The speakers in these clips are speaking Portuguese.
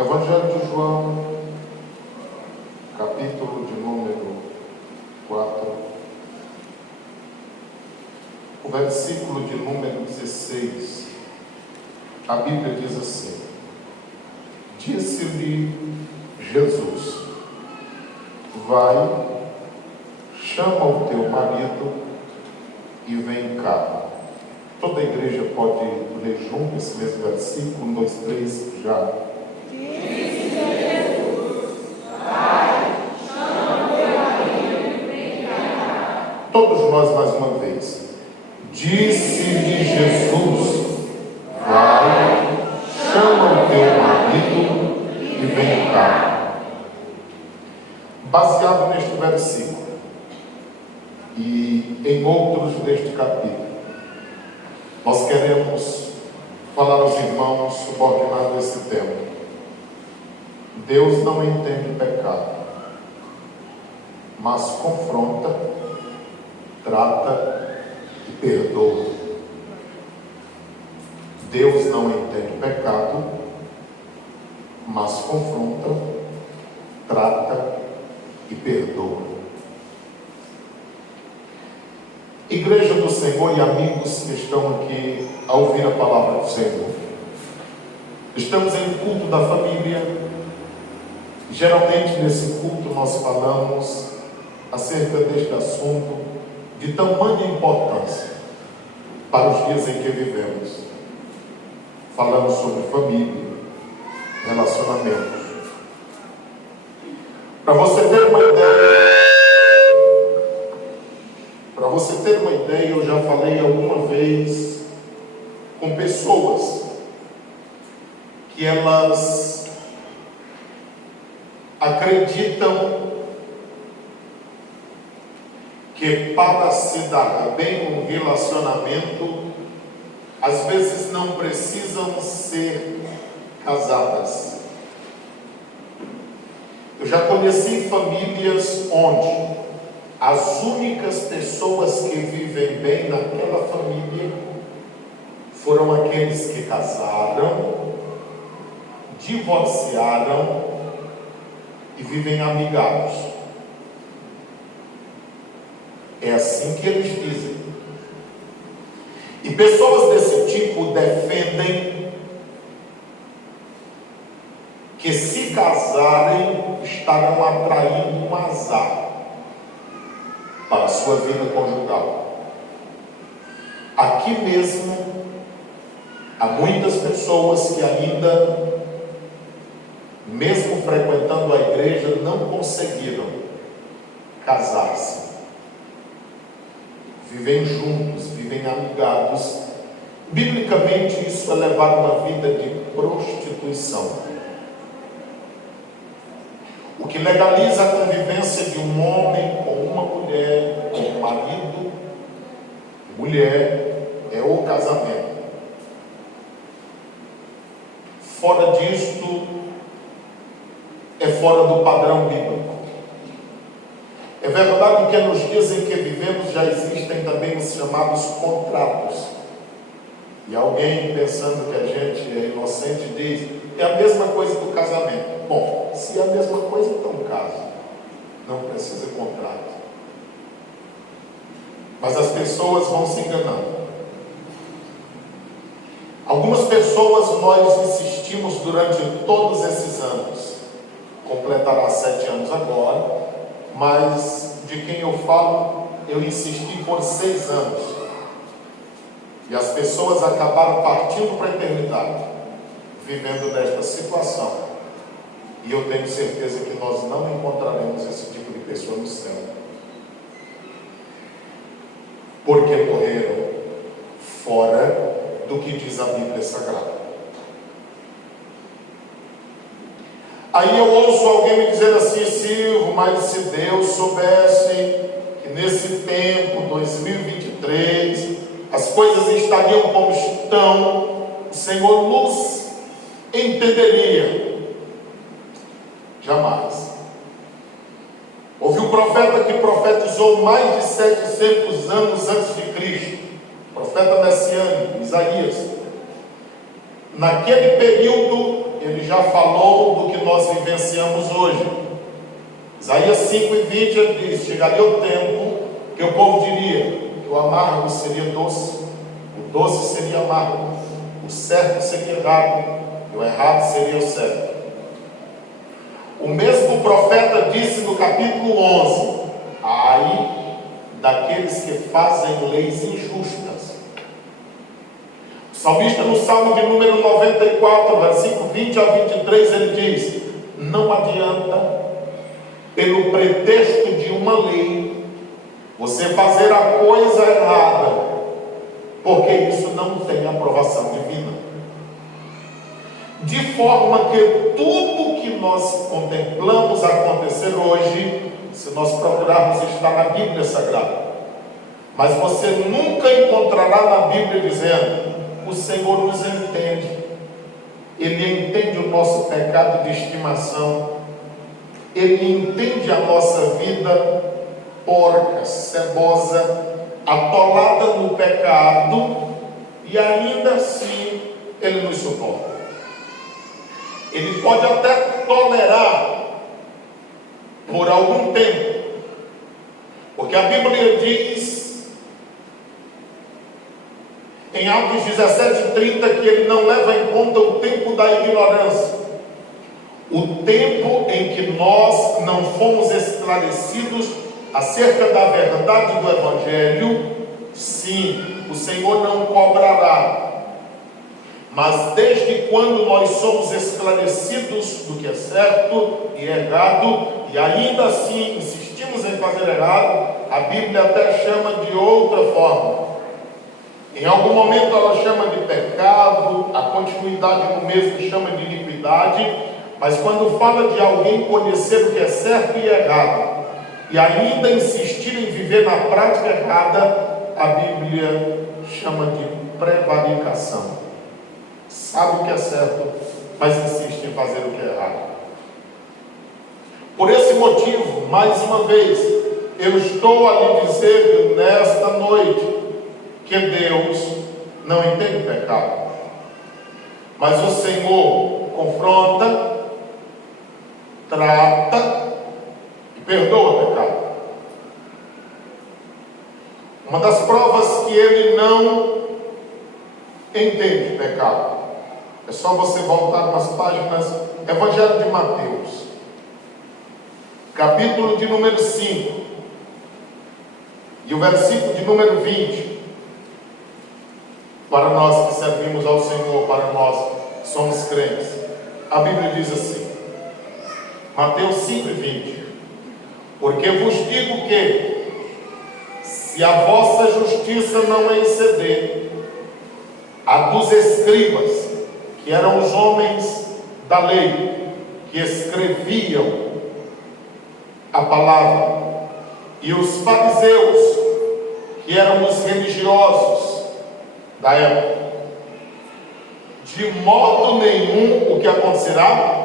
Evangelho de João, capítulo de número 4, o versículo de número 16, a Bíblia diz assim: disse-lhe Jesus: vai, chama o teu marido e vem cá. Toda a igreja pode ler junto esse mesmo versículo, 1, 2, 3, já. Disse Jesus: vai, chama o teu marido e vem cá. Todos nós mais uma vez. Disse-lhe Jesus: vai, chama o teu marido e vem cá. Baseado neste versículo e em outros deste capítulo, nós queremos falar aos irmãos subordinados a esse tema. Deus não entende pecado, mas confronta, trata e perdoa. Deus não entende pecado, mas confronta, trata e perdoa. Igreja do Senhor e amigos que estão aqui a ouvir a palavra do Senhor, estamos em culto da família. Geralmente nesse culto nós falamos acerca deste assunto de tamanha importância para os dias em que vivemos. Falamos sobre família, relacionamentos. Para você ter uma ideia, eu já falei alguma vez com pessoas que elas acreditam que para se dar bem um relacionamento, às vezes não precisam ser casadas. Eu já conheci famílias onde as únicas pessoas que vivem bem naquela família foram aqueles que casaram, divorciaram e vivem amigados. É assim que eles dizem. E pessoas desse tipo defendem que se casarem estarão atraindo um azar para a sua vida conjugal. Aqui mesmo há muitas pessoas que ainda, mesmo frequentando a igreja, não conseguiram casar-se. Vivem juntos, vivem amigados. Biblicamente isso é levar uma vida de prostituição. O que legaliza a convivência de um homem com uma mulher, com um marido e mulher, é o casamento. Fora disto, é fora do padrão bíblico. É verdade que nos dias em que vivemos já existem também os chamados contratos. E alguém pensando que a gente é inocente diz: é a mesma coisa do casamento. Bom, se é a mesma coisa, então casa. Não precisa de contrato. Mas as pessoas vão se enganando. Algumas pessoas nós insistimos durante todos esses anos. Completará 7 anos agora. Mas de quem eu falo, eu insisti por 6 anos. E as pessoas acabaram partindo para a eternidade, vivendo nesta situação. E eu tenho certeza que nós não encontraremos esse tipo de pessoa no céu. Porque morreram fora do que diz a Bíblia Sagrada. Aí eu ouço alguém me dizer assim: Silvio, mas se Deus soubesse que nesse tempo, 2023, as coisas estariam como estão, o Senhor nos entenderia. Jamais. Houve um profeta que profetizou mais de 700 anos antes de Cristo, profeta messiânico, Isaías. Naquele período, ele já falou do que nós vivenciamos hoje. Isaías 5:20 ele diz: chegaria o tempo que o povo diria que o amargo seria doce, o doce seria amargo, o certo seria errado e o errado seria o certo. O mesmo profeta disse no capítulo 11: ai daqueles que fazem leis injustas. O salmista, no Salmo de número 94, versículo 20 a 23, ele diz: não adianta, pelo pretexto de uma lei, você fazer a coisa errada, porque isso não tem aprovação divina. De forma que tudo que nós contemplamos acontecer hoje, se nós procurarmos, está na Bíblia Sagrada. Mas você nunca encontrará na Bíblia dizendo: o Senhor nos entende, Ele entende o nosso pecado de estimação, Ele entende a nossa vida porca, cebosa, atolada no pecado, e ainda assim Ele nos suporta. Ele pode até tolerar por algum tempo, porque a Bíblia diz em Atos 17:30 que Ele não leva em conta o tempo da ignorância, o tempo em que nós não fomos esclarecidos acerca da verdade do Evangelho. Sim, o Senhor não cobrará, mas desde quando nós somos esclarecidos do que é certo e errado, e ainda assim insistimos em fazer errado, a Bíblia até chama de outra forma. Em algum momento ela chama de pecado, a continuidade do mesmo chama de iniquidade, mas quando fala de alguém conhecer o que é certo e errado, e ainda insistir em viver na prática errada, a Bíblia chama de prevaricação. Sabe o que é certo, mas insiste em fazer o que é errado. Por esse motivo, mais uma vez, eu estou a lhe dizer nesta noite que Deus não entende pecado, mas o Senhor confronta, trata e perdoa o pecado. Uma das provas que Ele não entende pecado, é só você voltar umas páginas, Evangelho de Mateus, capítulo de número 5, e o versículo de número 20, para nós que servimos ao Senhor, para nós que somos crentes. A Bíblia diz assim, Mateus 5:20: porque vos digo que, se a vossa justiça não exceder a dos escribas, que eram os homens da lei, que escreviam a palavra, e os fariseus, que eram os religiosos da época, de modo nenhum o que acontecerá?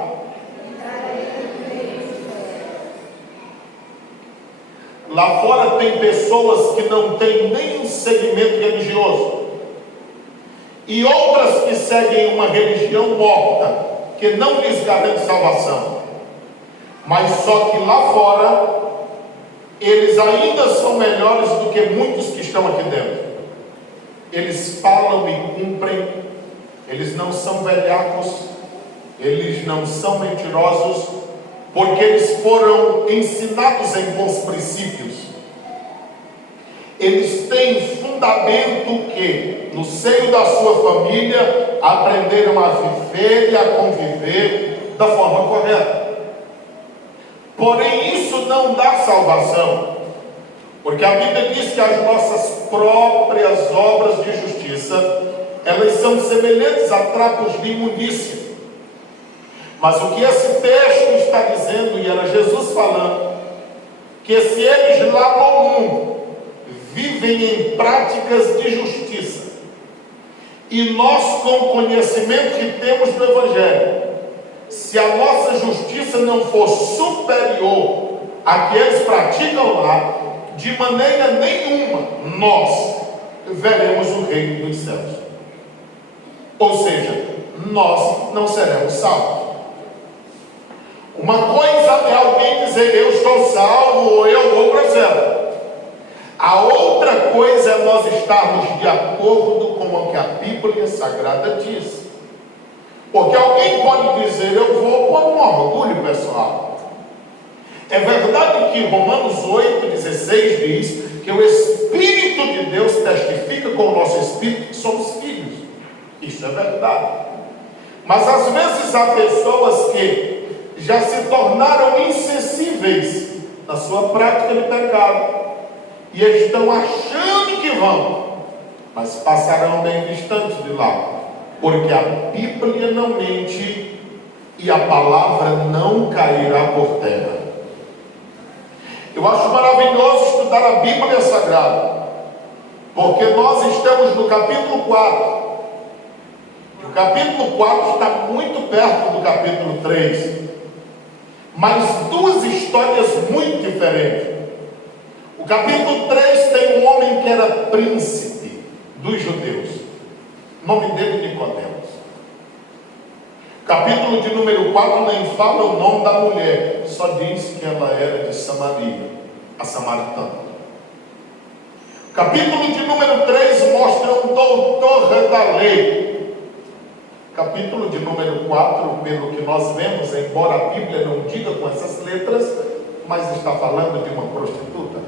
Lá fora tem pessoas que não têm nenhum segmento religioso, e outras que seguem uma religião morta, que não lhes garante salvação. Mas só que lá fora, eles ainda são melhores do que muitos que estão aqui dentro. Eles falam e cumprem, eles não são velhacos, eles não são mentirosos, porque eles foram ensinados em bons princípios. Eles têm fundamento que, no seio da sua família, aprenderam a viver e a conviver da forma correta. Porém, isso não dá salvação, porque a Bíblia diz que as nossas próprias obras de justiça, elas são semelhantes a trapos de imundícia. Mas o que esse texto está dizendo, e era Jesus falando, que se eles lá no mundo vivem em práticas de justiça, e nós, com o conhecimento que temos do Evangelho, se a nossa justiça não for superior à que eles praticam lá, de maneira nenhuma nós veremos o reino dos céus. Ou seja, nós não seremos salvos. Uma coisa é alguém dizer eu estou salvo ou eu vou para o céu. A outra coisa é nós estarmos de acordo com o que a Bíblia Sagrada diz. Porque alguém pode dizer eu vou por um orgulho pessoal. É verdade que Romanos 8,16 diz que o Espírito de Deus testifica com o nosso Espírito que somos filhos. Isso é verdade. Mas às vezes há pessoas que já se tornaram insensíveis na sua prática de pecado e estão achando que vão, mas passarão bem distantes de lá, porque a Bíblia não mente e a palavra não cairá por terra. Eu acho maravilhoso estudar a Bíblia Sagrada, porque nós estamos no capítulo 4. O capítulo 4 está muito perto do capítulo 3, mas duas histórias muito diferentes. O capítulo 3 tem um homem que era príncipe dos judeus, o nome dele Nicodemos. O capítulo de número 4 nem fala o nome da mulher, só diz que ela era de Samaria, a samaritana. O capítulo de número 3 mostra um doutor da lei. Capítulo de número 4, pelo que nós vemos, embora a Bíblia não diga com essas letras, mas está falando de uma prostituta.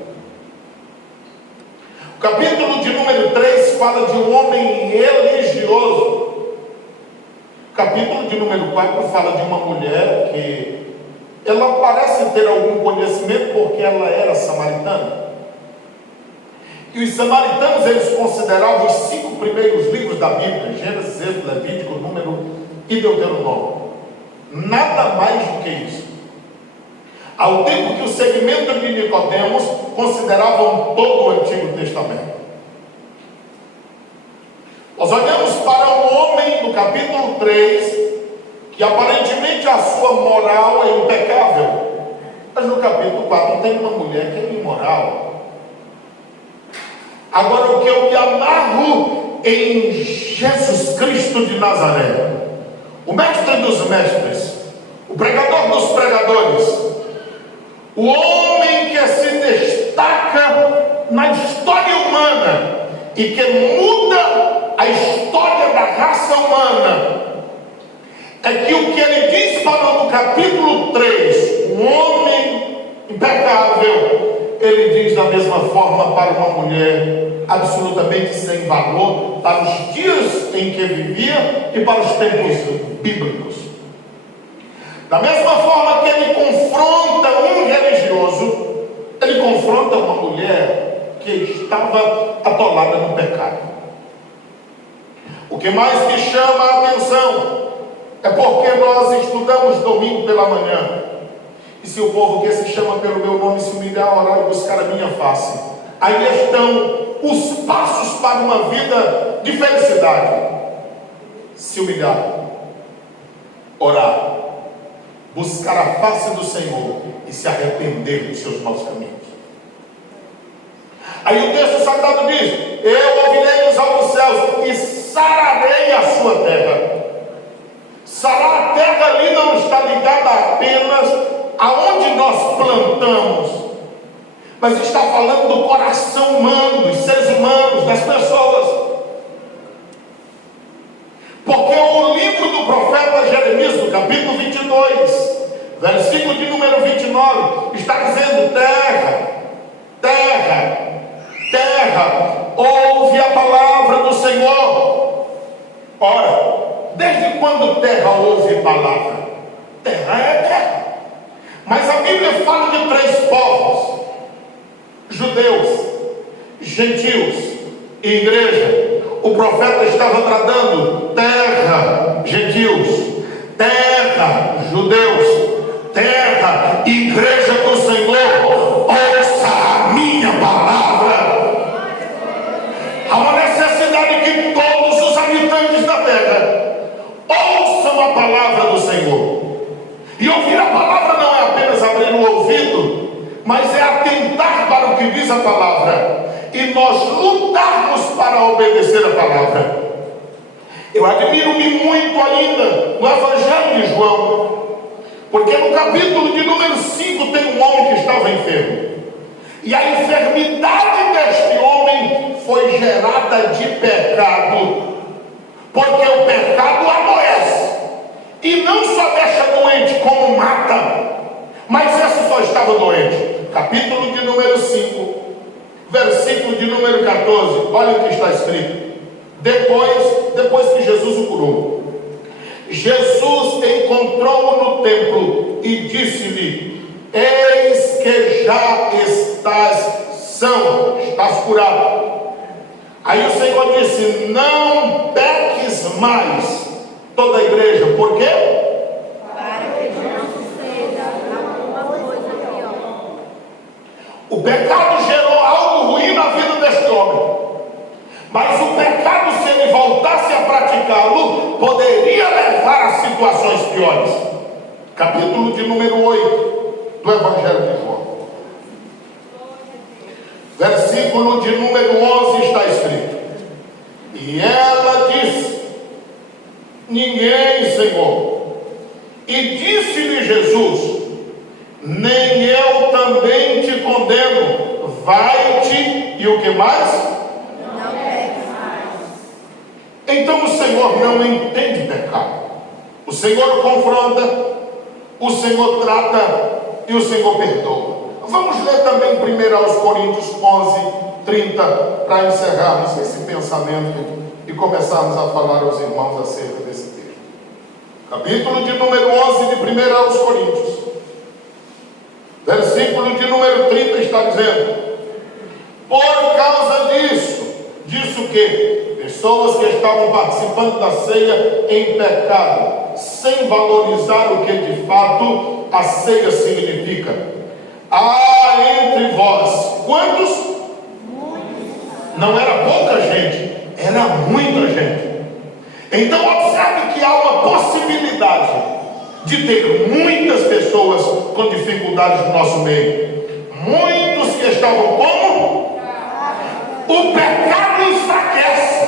O capítulo de número 3 fala de um homem religioso. O capítulo de número 4 fala de uma mulher que ela parece ter algum conhecimento porque ela era samaritana. E os samaritanos, eles consideravam os 5 primeiros livros da Bíblia, Gênesis, Êxodo, Levítico, Número e Deuteronômio. Nada mais do que isso. Ao tempo que o segmento de Nicodemos consideravam todo o Antigo Testamento. Nós olhamos para um homem no capítulo 3, que aparentemente a sua moral é impecável. Mas no capítulo 4 tem uma mulher que é imoral. Agora, o que eu me amarro em Jesus Cristo de Nazaré, o mestre dos mestres, o pregador dos pregadores, o homem que se destaca na história humana e que muda a história da raça humana, é que o que ele diz para no capítulo 3, um homem impecável, ele diz da mesma forma para uma mulher absolutamente sem valor, para os dias em que vivia e para os tempos bíblicos. Da mesma forma que ele confronta um religioso, ele confronta uma mulher que estava atolada no pecado. O que mais me chama a atenção é porque nós estudamos domingo pela manhã. E se o povo que se chama pelo meu nome se humilhar, orar e buscar a minha face, aí estão os passos para uma vida de felicidade. Se humilhar, orar, buscar a face do Senhor e se arrepender dos seus maus caminhos. Aí o texto sagrado diz: eu ouvirei os altos céus e sararei a sua terra. Sarar a terra ali não está ligada apenas aonde nós plantamos, mas está falando do coração humano, dos seres humanos, das pessoas. Porque o livro do profeta Jeremias, no capítulo 22, versículo de número 29, está dizendo: terra, terra, terra, ouve a palavra do Senhor. Ora, desde quando terra ouve palavra? Terra é terra. Mas a Bíblia fala de 3 povos: judeus, gentios e igreja. O profeta estava tratando terra, gentios, terra, judeus, terra, igreja do Senhor. Ouça a minha palavra. Há uma necessidade que todos os habitantes da terra ouçam a palavra do Senhor. E ouvir a palavra não é apenas abrir o ouvido, mas é atentar para o que diz a palavra e nós lutarmos para obedecer a palavra. Eu admiro-me muito ainda no Evangelho de João, porque no capítulo de número 5 tem um homem que estava enfermo. E a enfermidade deste homem foi gerada de pecado, porque o pecado adoece, e não só deixa doente, como mata. Mas esse só estava doente. Capítulo de número 5, versículo de número 14, olha o que está escrito. Depois que Jesus o curou, Jesus encontrou-o no templo e disse-lhe: eis que já estás são, estás curado. Aí o Senhor disse: não peques mais. Toda a igreja, por quê? Para que não suceda alguma coisa pior. O pecado gerou algo ruim na vida deste homem, mas o pecado, se ele voltasse a praticá-lo, poderia levar a situações piores. Capítulo de número 8 do Evangelho de João, versículo de número 11 está escrito: e ela disse: ninguém, Senhor. E disse-lhe Jesus: nem eu também te condeno, vai-te. E o que mais? Não peques mais. Então o Senhor não entende pecado. O Senhor confronta, o Senhor trata e o Senhor perdoa. Vamos ler também 1 Coríntios 11, 30, para encerrarmos esse pensamento e começarmos a falar aos irmãos acerca desse texto. Capítulo de número 11 de 1 Coríntios, versículo de número 30 está dizendo: por causa disso o quê? Pessoas que estavam participando da ceia em pecado, sem valorizar o que de fato a ceia significa. Há entre vós, quantos? Muitos. Não era pouca gente, era muita gente. Então observe que há uma possibilidade de ter muitas pessoas com dificuldades no nosso meio. Muitos que estavam como? O pecado enfraquece.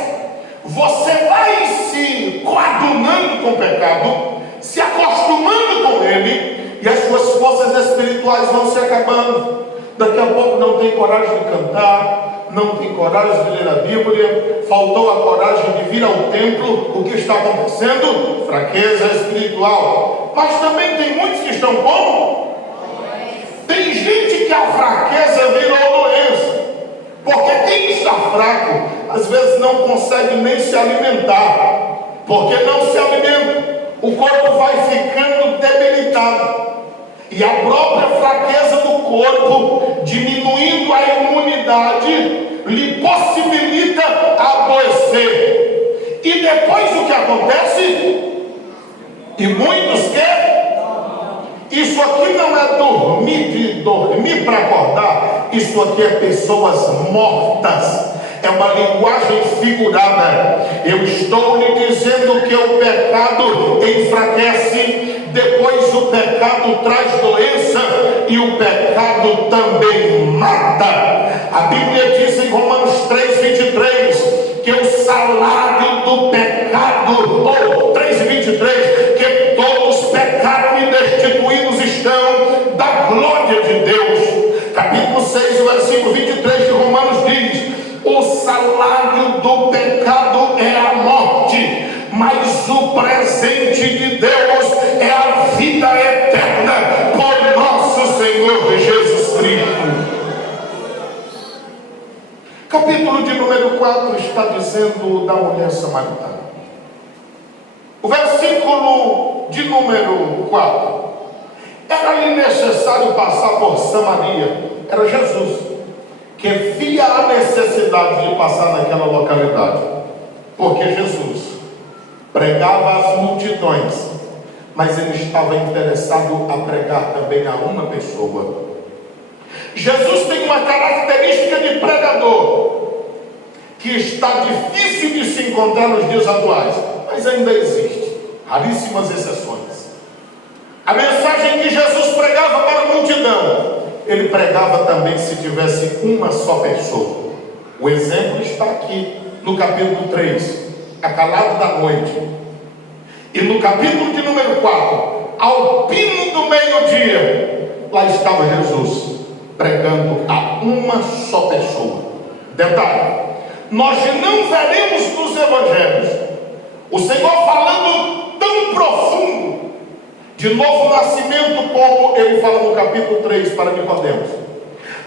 Você vai se coadunando com o pecado, se acostumando com ele, e as suas forças espirituais vão se acabando. Daqui a pouco não tem coragem de cantar, não tem coragem de ler a Bíblia, faltou a coragem de vir ao templo. O que está acontecendo? Fraqueza espiritual. Mas também tem muitos que estão como? Tem gente que a fraqueza virou doença, porque quem está fraco às vezes não consegue nem se alimentar, porque não se alimenta, o corpo vai ficando debilitado, e a própria fraqueza do corpo, diminuindo a imunidade, lhe possibilita adoecer. E depois o que acontece? E muitos que? Isso aqui não é dormir para acordar, isso aqui é pessoas mortas. É uma linguagem figurada. Eu estou lhe dizendo que o pecado enfraquece, depois o pecado traz doença e o pecado também mata. A Bíblia diz em Romanos 3:23 que o salário do pecado, ou 3:23, que todos pecaram e destituídos estão da glória de Deus. Capítulo 6, versículo 23 de Romanos diz: o salário do pecado é a morte, mas o presente de Deus é a vida eterna por nosso Senhor Jesus Cristo. Capítulo de número 4 está dizendo da mulher samaritana. O versículo de número 4: era-lhe necessário passar por Samaria. Era Jesus que via a necessidade de passar naquela localidade, porque Jesus pregava às multidões, mas ele estava interessado a pregar também a uma pessoa. Jesus tem uma característica de pregador que está difícil de se encontrar nos dias atuais, mas ainda existe, raríssimas exceções. A mensagem que Jesus pregava para a multidão, ele pregava também se tivesse uma só pessoa. O exemplo está aqui no capítulo 3. a calado da noite. E no capítulo de número 4, ao pino do meio-dia, lá estava Jesus, pregando a uma só pessoa. Detalhe, nós não veremos nos evangelhos o Senhor falando tão profundo de novo nascimento como ele fala no capítulo 3 para Nicodemos,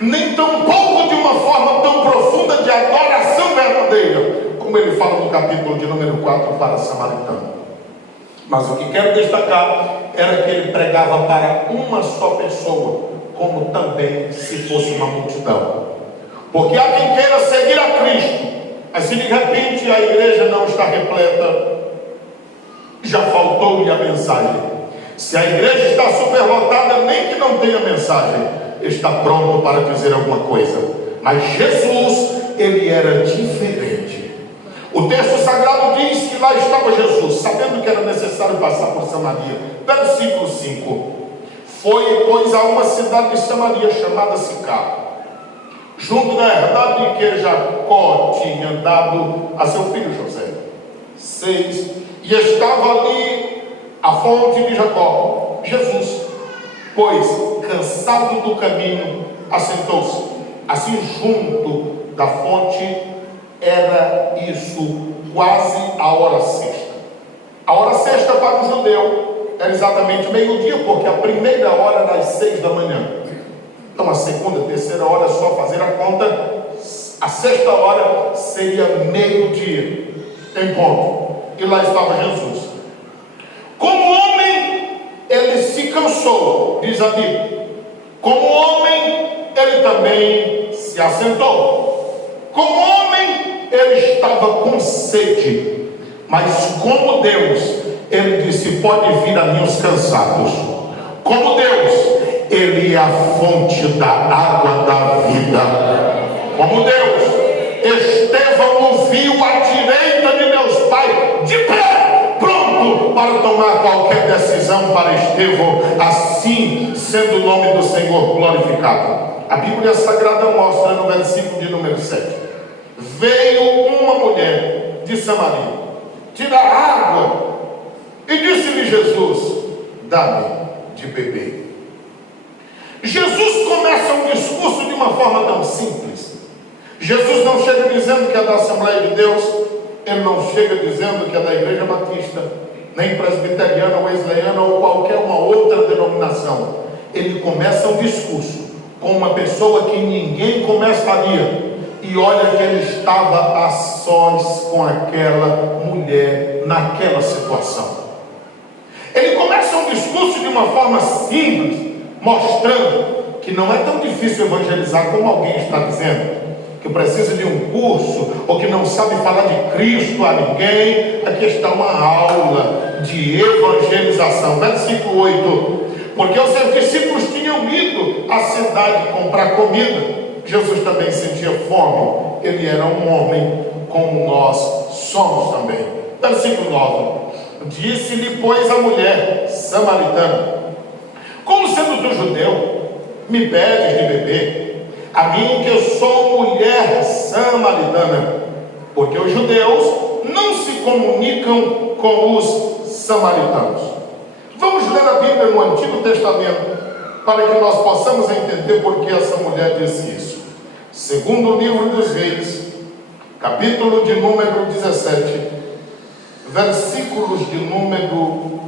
nem tampouco de uma forma tão profunda de adoração verdadeira como ele fala no capítulo de número 4 para Samaritano. Mas o que quero destacar era que ele pregava para uma só pessoa, como também se fosse uma multidão. Porque há quem queira seguir a Cristo, mas se de repente a igreja não está repleta, já faltou-lhe a mensagem. Se a igreja está superlotada, nem que não tenha mensagem, está pronto para dizer alguma coisa. Mas Jesus, ele era diferente. O texto sagrado diz que lá estava Jesus, sabendo que era necessário passar por Samaria. Versículo 5. Foi, pois, a uma cidade de Samaria chamada Sicar, junto da herdade que Jacó tinha dado a seu filho José. 6. E estava ali a fonte de Jacó. Jesus, pois, cansado do caminho, assentou-se. Assim, junto da fonte, era isso quase a hora sexta. A hora sexta para o judeu era exatamente meio-dia, porque a primeira hora era às 6 da manhã. Então a segunda, terceira hora é só fazer a conta. A sexta hora seria meio-dia em ponto. E lá estava Jesus. Como homem, ele se cansou, diz a Bíblia. Como homem, ele também se assentou. Como homem, ele estava com sede. Mas como Deus, ele disse: pode vir a mim os cansados. Como Deus, ele é a fonte da água da vida. Como Deus, Estevão o viu à direita de Deus Pai, de pé, pronto para tomar qualquer decisão para Estevão, assim sendo o nome do Senhor glorificado. A Bíblia Sagrada mostra no versículo de número 7. Veio uma mulher de Samaria tirar água e disse-lhe Jesus: dá-me de beber. Jesus começa um discurso de uma forma tão simples. Jesus não chega dizendo que é da Assembleia de Deus, ele não chega dizendo que é da Igreja Batista, nem presbiteriana, wesleyana ou qualquer uma outra denominação. Ele começa um discurso com uma pessoa que ninguém começaria. E olha que ele estava a sós com aquela mulher naquela situação. Ele começa um discurso de uma forma simples, mostrando que não é tão difícil evangelizar como alguém está dizendo, que precisa de um curso, ou que não sabe falar de Cristo a ninguém. Aqui está uma aula de evangelização. Versículo 8. Porque os seus discípulos tinham ido à cidade comprar comida. Jesus também sentia fome. Ele era um homem como nós somos também. Versículo 9. Disse-lhe, pois, a mulher samaritana: como sendo tu judeu, me pedes de beber, a mim que eu sou mulher samaritana? Porque os judeus não se comunicam com os samaritanos. Vamos ler a Bíblia no Antigo Testamento, para que nós possamos entender por que essa mulher disse isso. Segundo o livro dos Reis, capítulo de número 17, versículos de número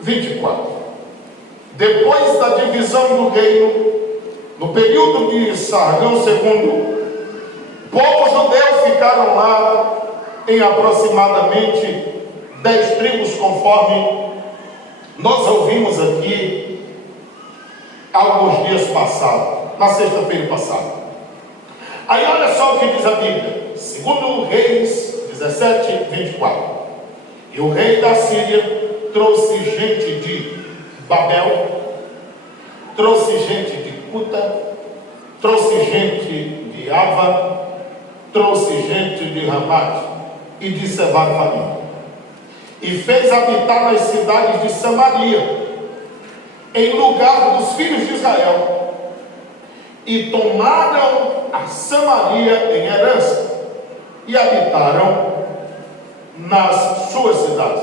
24. Depois da divisão do reino, no período de Sargão II, o povo judeu ficaram lá em aproximadamente 10 tribos, conforme nós ouvimos aqui alguns dias passados, na sexta-feira passada. Aí olha só o que diz a Bíblia, segundo Reis 17, 24. E o rei da Síria trouxe gente de Babel, trouxe gente de Cuta, trouxe gente de Ava, trouxe gente de Ramate e de Sevar-Famim, e fez habitar nas cidades de Samaria, em lugar dos filhos de Israel, e tomaram a Samaria em herança e habitaram nas suas cidades.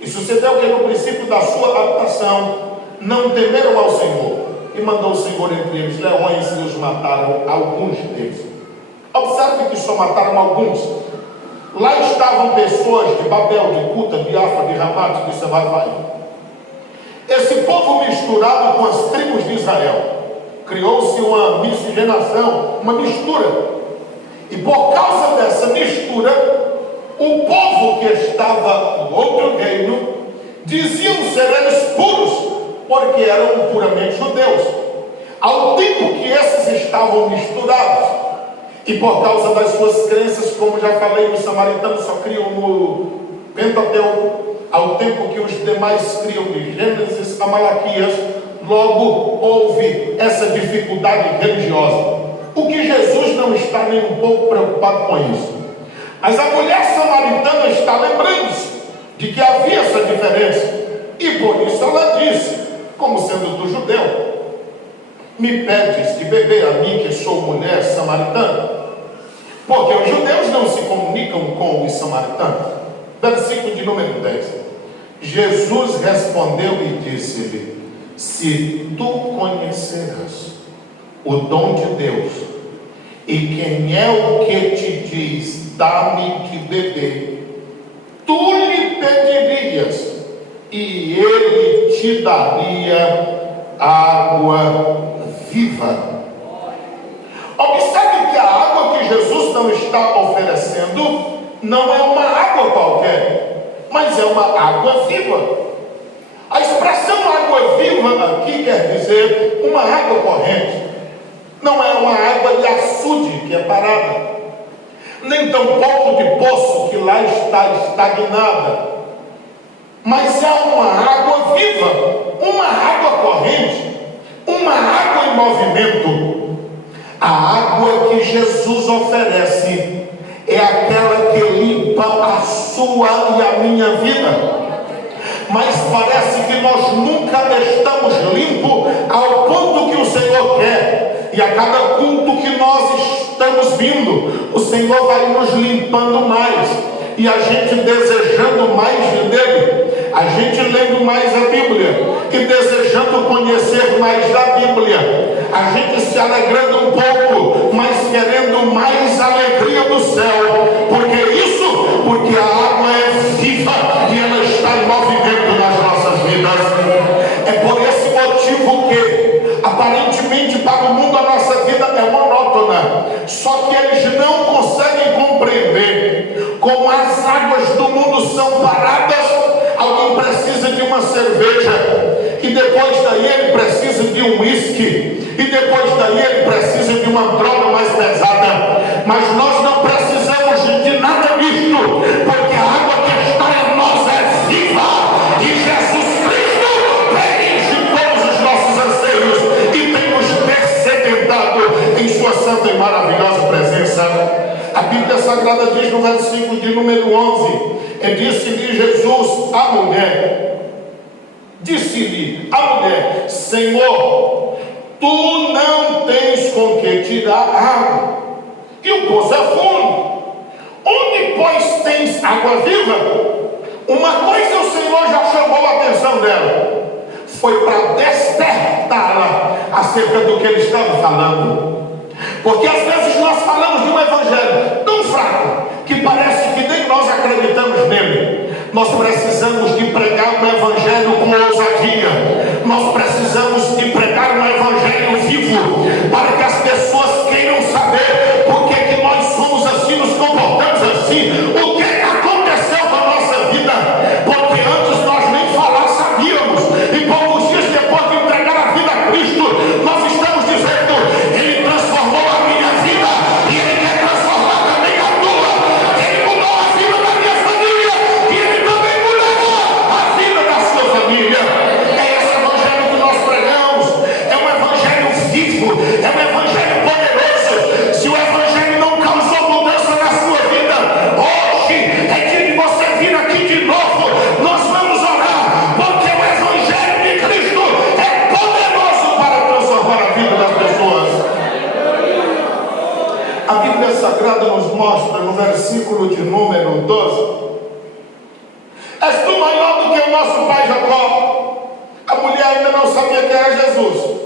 E sucedeu que no princípio da sua habitação não temeram ao Senhor, e mandou o Senhor entre eles leões e os mataram alguns deles. Observe que só mataram alguns. Lá estavam pessoas de Babel, de Cuta, de Afa, de Ramate, de Semarvaim. Esse povo misturado com as tribos de Israel, criou-se uma miscigenação, uma mistura. E por causa dessa mistura, o povo que estava no outro reino diziam ser eles puros, porque eram puramente judeus. Ao tempo que esses estavam misturados, e por causa das suas crenças, como já falei, os samaritanos só criam no Pentateuco, ao tempo que os demais criam de Gênesis a Malaquias, logo houve essa dificuldade religiosa. O que Jesus não está nem um pouco preocupado com isso. Mas a mulher samaritana está lembrando-se de que havia essa diferença. E por isso ela disse, como sendo do judeu: me pedes de beber a mim, que sou mulher samaritana? Porque os judeus não se comunicam com os samaritanos. Versículo de número 10. Jesus respondeu e disse-lhe: se tu conheceras o dom de Deus, e quem é o que te diz, dá-me de beber, tu lhe pedirias, e ele te daria água viva. Observe que a água que Jesus não está oferecendo não é uma água qualquer, mas é uma água viva. A expressão água viva aqui quer dizer uma água corrente. Não é uma água de açude que é parada, nem tampouco de poço que lá está estagnada, mas é uma água viva, uma água corrente, uma água em movimento. A água que Jesus oferece é aquela que limpa a sua e a minha vida. Mas parece que nós nunca estamos limpos ao ponto que o Senhor quer. E a cada culto que nós estamos vindo, o Senhor vai nos limpando mais. E a gente desejando mais dele, a gente lendo mais a Bíblia e desejando conhecer mais da Bíblia, a gente se alegrando um pouco, mas querendo mais alegria do céu. Porque isso? Porque a água é viva e ela está em movimento nas nossas vidas. É por esse motivo que aparentemente para o mundo a nossa vida é monótona, só que eles não conseguem compreender como as águas do mundo são paradas. Alguém precisa de uma cerveja, e depois daí ele precisa de um uísque, e depois daí ele precisa de uma droga mais pesada. Mas nós não precisamos de nada disso, porque a água que está em nós é viva, e Jesus Cristo preenche todos os nossos anseios e tem nos dessedentado em sua santa e maravilhosa presença. A Bíblia Sagrada diz no versículo de número 11: e disse-lhe Jesus à mulher, Senhor, tu não tens com que tirar água, e o poço é fundo. Onde, pois, tens água viva? Uma coisa o Senhor já chamou a atenção dela, foi para despertá-la acerca do que ele estava falando. Porque às vezes nós falamos de um evangelho tão fraco que parece que nem nós acreditamos nele. Nós precisamos de pregar um evangelho com ousadia. Nós precisamos de pregar um evangelho vivo, para que as pessoas queiram saber por que nós somos assim, nos comportamos assim, o que aconteceu com a nossa vida. Porque antes nós nem falar sabíamos, e poucos dias depois de entregar a vida a Cristo, nós estamos dizendo: ele transformou a minha vida e ele quer transformar também a tua. Ele mudou a vida da minha família e ele também mudará a vida da sua família. É esse evangelho que nós pregamos. É um evangelho vivo, é um evangelho poderoso. versículo 12. És tu maior do que o nosso pai Jacó? A mulher ainda não sabia quem era Jesus.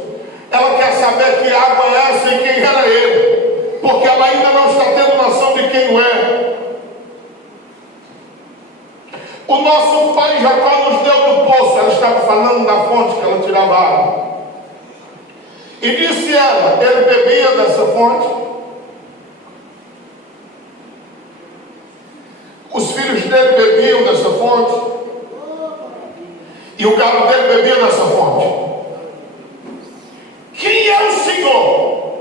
Ela quer saber que água é essa e quem era ele, porque ela ainda não está tendo noção de quem é. O nosso pai Jacó nos deu do poço. Ela estava falando da fonte que ela tirava água. E disse ela, ele bebia dessa fonte. Os filhos dele bebiam dessa fonte. E o gado dele bebia dessa fonte. Quem é o Senhor?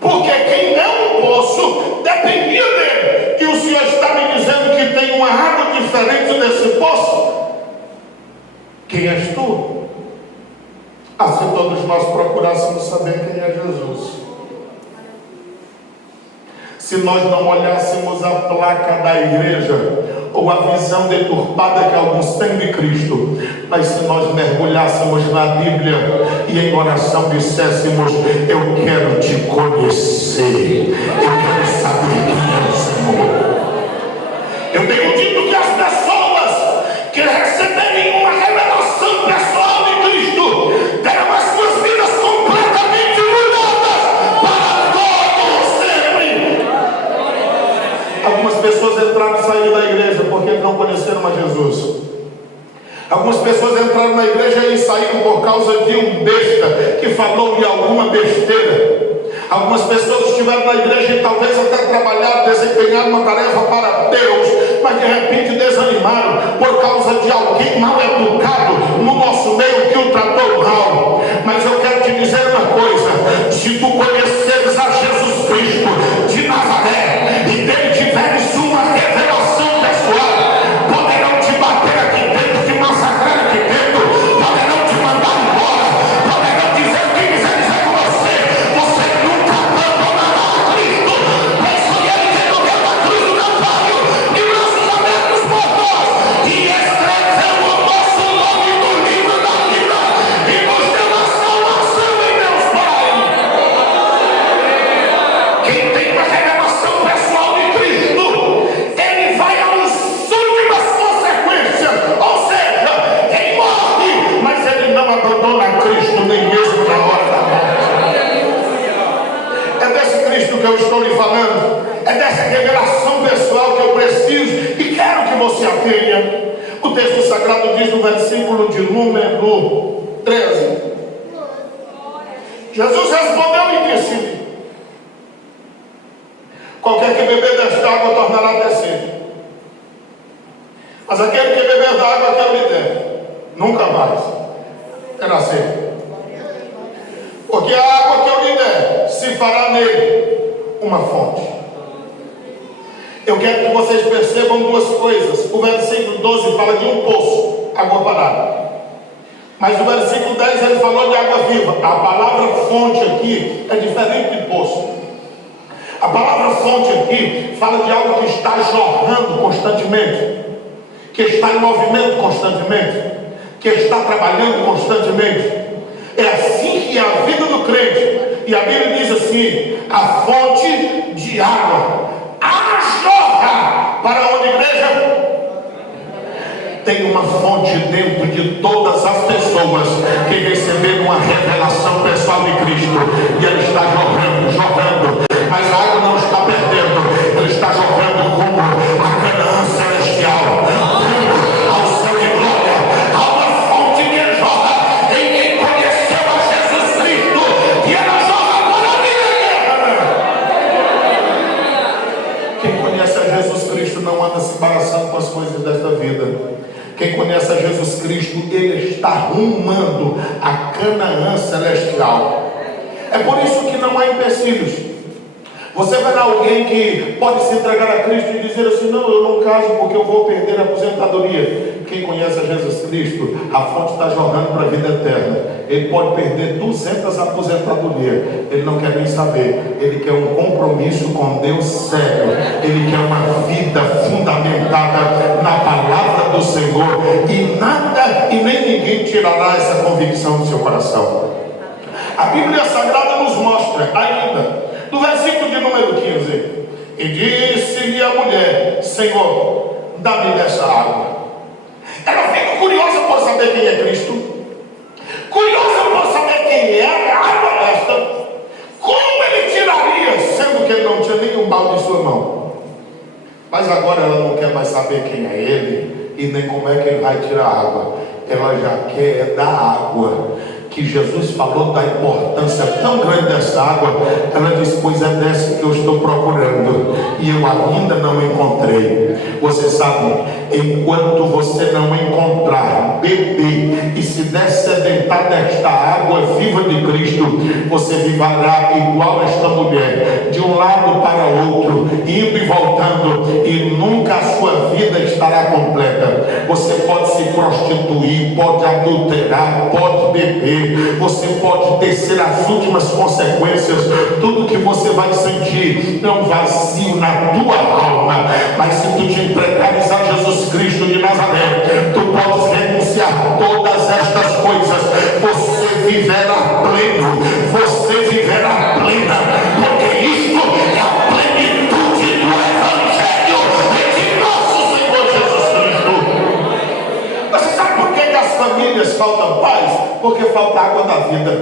Porque quem é o poço dependia dele. E o Senhor está me dizendo que tem uma água diferente desse poço. Quem és tu? Assim todos nós procurássemos saber quem é Jesus. Se nós não olhássemos a placa da igreja, ou a visão deturpada que alguns têm de Cristo, mas se nós mergulhássemos na Bíblia e em oração disséssemos: eu quero te conhecer, eu quero saber quem é o Senhor. Eu tenho dito que as pessoas que receberem uma revelação pessoal de Cristo terão as suas vidas completamente mudadas para todo sempre. Algumas pessoas entraram e saíram da igreja porque não conheceram a Jesus. Algumas pessoas entraram na igreja e saíram por causa de um besta que falou-lhe alguma besteira. Algumas pessoas estiveram na igreja e talvez até trabalharam, desempenharam uma tarefa para Deus, mas de repente desanimaram por causa de alguém mal educado no nosso meio que o tratou mal. Mas eu quero te dizer uma coisa: se tu conheceres a Jesus Cristo de Nazaré e dele tiveres uma revelação pessoal, poderão te bater aqui dentro, te massacrar aqui dentro, poderão te mandar embora, poderão dizer o que quiser dizer com você. Você nunca abandonará a Cristo, pois foi ele que morreu na cruz do Calvário, de braços abertos por nós, e escreveu o nosso nome no livro da vida e nos deu a salvação em Deus Pai. Quem tem uma revelação pessoal de Cristo, ele vai às últimas consequências, ou seja, ele morre, mas ele não abandona Cristo nem mesmo na hora da morte. É desse Cristo que eu estou lhe falando, é dessa revelação pessoal que eu preciso e quero que você a tenha. O texto sagrado diz no versículo de número 13: Jesus respondeu e disse: qualquer que beber desta água tornará a ter sede, mas aquele que beber da água que eu lhe der, nunca mais terá sede. Porque a água que eu lhe der se fará nele uma fonte. Eu quero que vocês percebam duas coisas. O versículo 12 fala de um poço, água parada. Mas o versículo 10 ele falou de água viva. A palavra fonte aqui é diferente de poço. A palavra fonte aqui fala de algo que está jorrando constantemente, que está em movimento constantemente, que está trabalhando constantemente. É assim que é a vida do crente. E a Bíblia diz assim: a fonte de água a jorrar. Para onde, igreja? Tem uma fonte dentro de todas as pessoas que receberam uma revelação pessoal de Cristo, e ela está jorrando, mas a água não está perdendo, ela está jorrando rumo a Canaã celestial, rumo ao céu de glória. Há uma fonte que jorra em quem conheceu a Jesus Cristo, e ela jorra para a vida eterna. Quem conhece a Jesus Cristo não anda se embaraçando com as coisas desta vida. Quem conhece a Jesus Cristo, ele está rumando a Canaã celestial. É por isso que não há empecilhos. Você verá alguém que pode se entregar a Cristo e dizer assim: não, eu não caso porque eu vou perder a aposentadoria. Quem conhece a Jesus Cristo, a fonte está jorrando para a vida eterna. Ele pode perder 200 aposentadorias, ele não quer nem saber. Ele quer um compromisso com Deus sério. Ele quer uma vida fundamentada na palavra do Senhor, e nada e nem ninguém tirará essa convicção do seu coração. A Bíblia Sagrada nos mostra ainda, no versículo de número 15: E disse-lhe a mulher: Senhor, dá-me dessa água. Ela fica curiosa por saber quem é Cristo, curiosa por saber quem é a água desta. Como ele tiraria, sendo que ele não tinha nenhum balde em sua mão? Mas agora ela não quer mais saber quem é ele e nem como é que ele vai tirar a água. Ela já quer da água. Que Jesus falou da importância tão grande dessa água. Ela disse: pois é dessa que eu estou procurando e eu ainda não encontrei. Você sabe, enquanto você não encontrar, beber e se dessedentar desta água viva de Cristo, você viverá igual esta mulher, de um lado para outro, indo e voltando, e nunca a sua vida estará completa. Você pode se prostituir, pode adulterar, pode beber, você pode descer as últimas consequências. Tudo que você vai sentir é um vazio na tua alma. Mas se tu te entregares a Jesus Cristo de Nazaré, tu podes renunciar a todas estas coisas. Você viverá pleno, você viverá plena, porque isto é a plenitude do Evangelho de nosso Senhor Jesus Cristo. Você sabe por que as famílias faltam paz? Porque falta água da vida.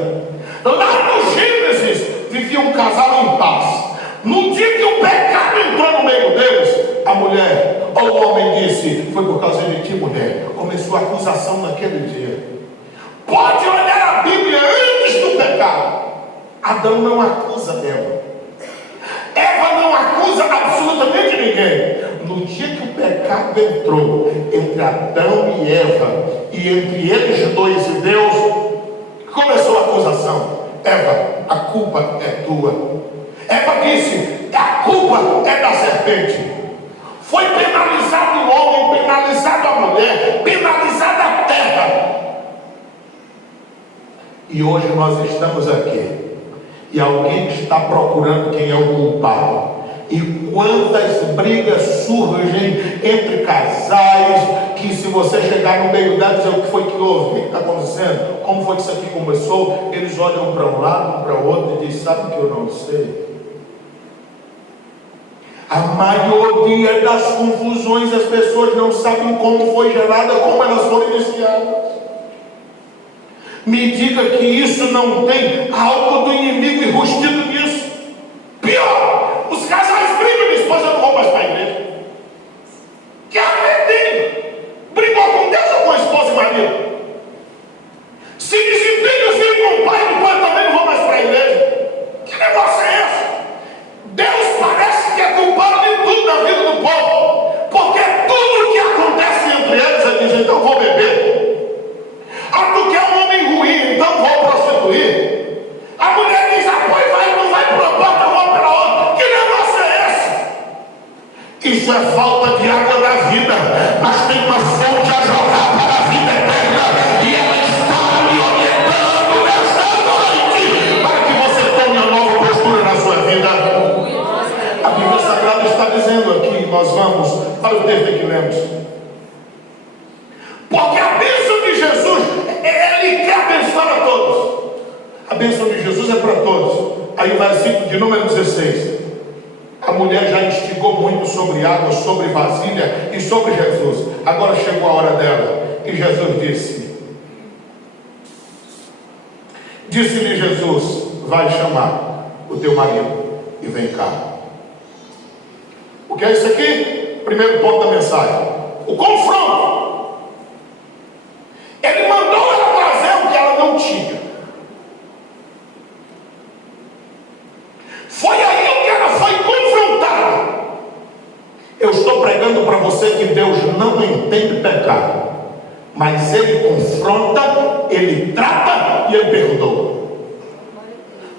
Lá no Gênesis vivia um casal em paz. No dia que o pecado entrou no meio deles, a mulher ou o homem disse: foi por causa de ti, mulher. Começou a acusação naquele dia. Pode olhar a Bíblia antes do pecado. Adão não acusa Eva. Eva não acusa absolutamente ninguém. No dia que o pecado entrou entre Adão e Eva, e entre eles dois e Deus, começou a acusação. Eva, a culpa é tua. Eva disse: a culpa é da serpente. Foi penalizado o homem, penalizado a mulher, penalizada a terra. E hoje nós estamos aqui, e alguém está procurando quem é o culpado. E quantas brigas surgem entre casais, que se você chegar no meio delas, dizer o que foi que houve, o que está acontecendo, como foi que isso aqui começou, eles olham para um lado, para o outro e dizem: sabe que eu não sei. A maioria das confusões, as pessoas não sabem como foi gerada, como elas foram iniciadas. Me diga que isso não tem algo do inimigo enrustido nisso. Pior, os casais brigam, minha esposa não vou mais para a igreja. Que arrependido. Brigou com Deus ou com a esposa e marido? Se desempenha o filho com o pai, depois também não vou mais para a igreja. Que negócio é esse? Deus parece que é culpado de tudo na vida do povo, porque tudo que acontece entre eles, ele diz: então vou beber. Ah, tu quer um homem ruim, então vou prostituir. A mulher diz: ah, pois vai, não vai para uma porta, eu vou para outra. Que negócio é esse? Isso é falta de água da vida. Mas tem uma fonte a jogar para a vida eterna, e ela está me orientando esta noite para que você tome uma nova postura na sua vida. A Bíblia Sagrada está dizendo aqui, nós vamos para o texto que lemos. Porque a bênção de Jesus, Ele quer abençoar a todos. A bênção de Jesus é para todos. Aí o versículo de número 16. A mulher já instigou muito sobre água, sobre vasilha e sobre Jesus. Agora chegou a hora dela. E Jesus disse-lhe Jesus: vai chamar o teu marido e vem cá. O que é isso aqui? Primeiro ponto da mensagem: o confronto. Ele mandou ela trazer o que ela não tinha. Foi aí que ela foi confrontada. Eu estou pregando para você que Deus não entende pecado, mas Ele confronta, Ele trata e Ele perdoa.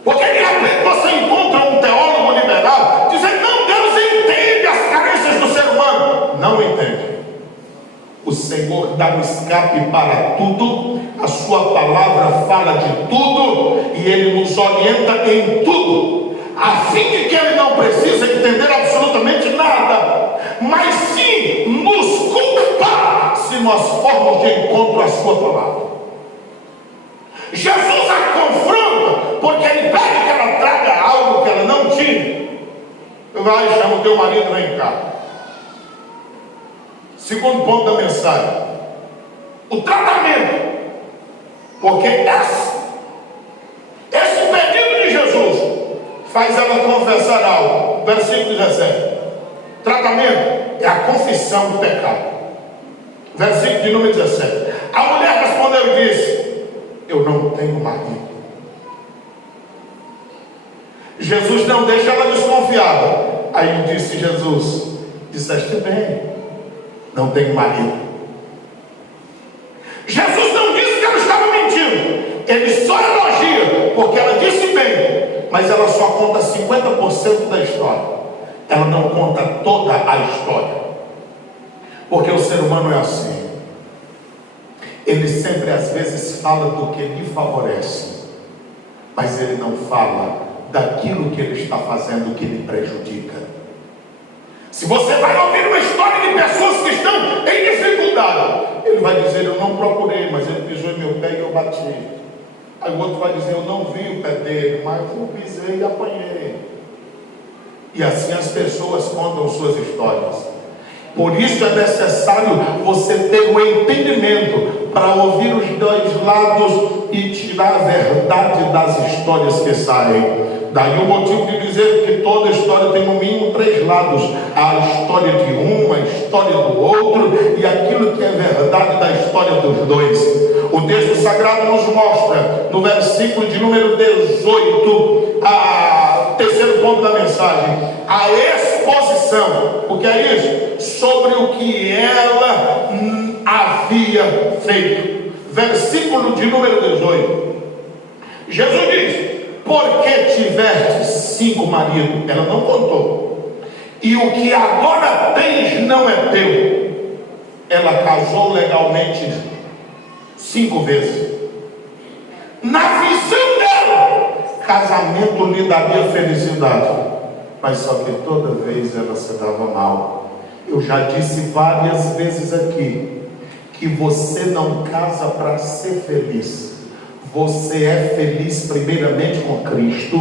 Porque de repente você encontra um teólogo liberal dizendo: não, Deus entende as carências do ser humano. Não entende. O Senhor dá um escape para tudo, a sua palavra fala de tudo, e Ele nos orienta em tudo, a fim de que Ele não precisa entender absolutamente nada, mas sim nos culpa se nós formos de encontro à sua palavra. Jesus a confronta, porque Ele pede que ela traga algo que ela não tinha. Vai, chama o teu marido, vem cá. Segundo ponto da mensagem: o tratamento. Porque esse pedido de Jesus faz ela confessar algo. Versículo 17. Tratamento é a confissão do pecado. Versículo de número 17. A mulher respondeu e disse: eu não tenho marido. Jesus não deixa ela desconfiada. Aí disse Jesus: disseste bem, não tenho marido. Jesus não disse que ela estava mentindo. Ele só elogia, porque ela disse bem, mas ela só conta 50% da história. Ela não conta toda a história. Porque o ser humano é assim. Ele sempre às vezes fala do que lhe favorece, mas ele não fala daquilo que ele está fazendo que lhe prejudica. Se você vai ouvir uma história de pessoas que estão em dificuldade, ele vai dizer: eu não procurei, mas ele pisou em meu pé e eu bati. Aí o outro vai dizer: eu não vi o pé dele, mas eu pisei e apanhei. E assim as pessoas contam suas histórias. Por isso é necessário você ter o entendimento para ouvir os dois lados e tirar a verdade das histórias que saem. Daí o motivo de dizer que toda história tem no mínimo 3 lados: a história de um, a história do outro e aquilo que é verdade da história dos dois. O texto sagrado nos mostra no versículo de número 18, terceiro ponto da mensagem, a exposição. O que é isso? Sobre o que ela havia feito. Versículo de número 18. Jesus diz: porque tiveste 5 maridos, ela não contou, e o que agora tens não é teu. Ela casou legalmente 5 vezes. Na visão dela, casamento lhe daria felicidade, mas só que toda vez ela se dava mal. Eu já disse várias vezes aqui que você não casa para ser feliz. Você é feliz primeiramente com Cristo,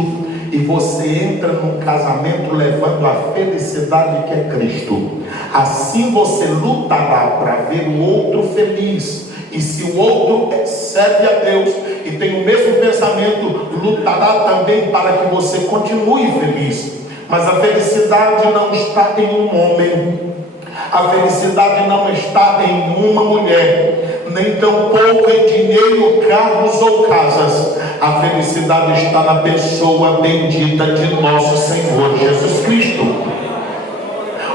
e você entra num casamento levando a felicidade que é Cristo. Assim você lutará para ver o outro feliz, e se o outro serve a Deus e tem o mesmo pensamento, lutará também para que você continue feliz. Mas a felicidade não está em um homem, a felicidade não está em uma mulher, nem tampouco em dinheiro, carros ou casas. A felicidade está na pessoa bendita de nosso Senhor Jesus Cristo.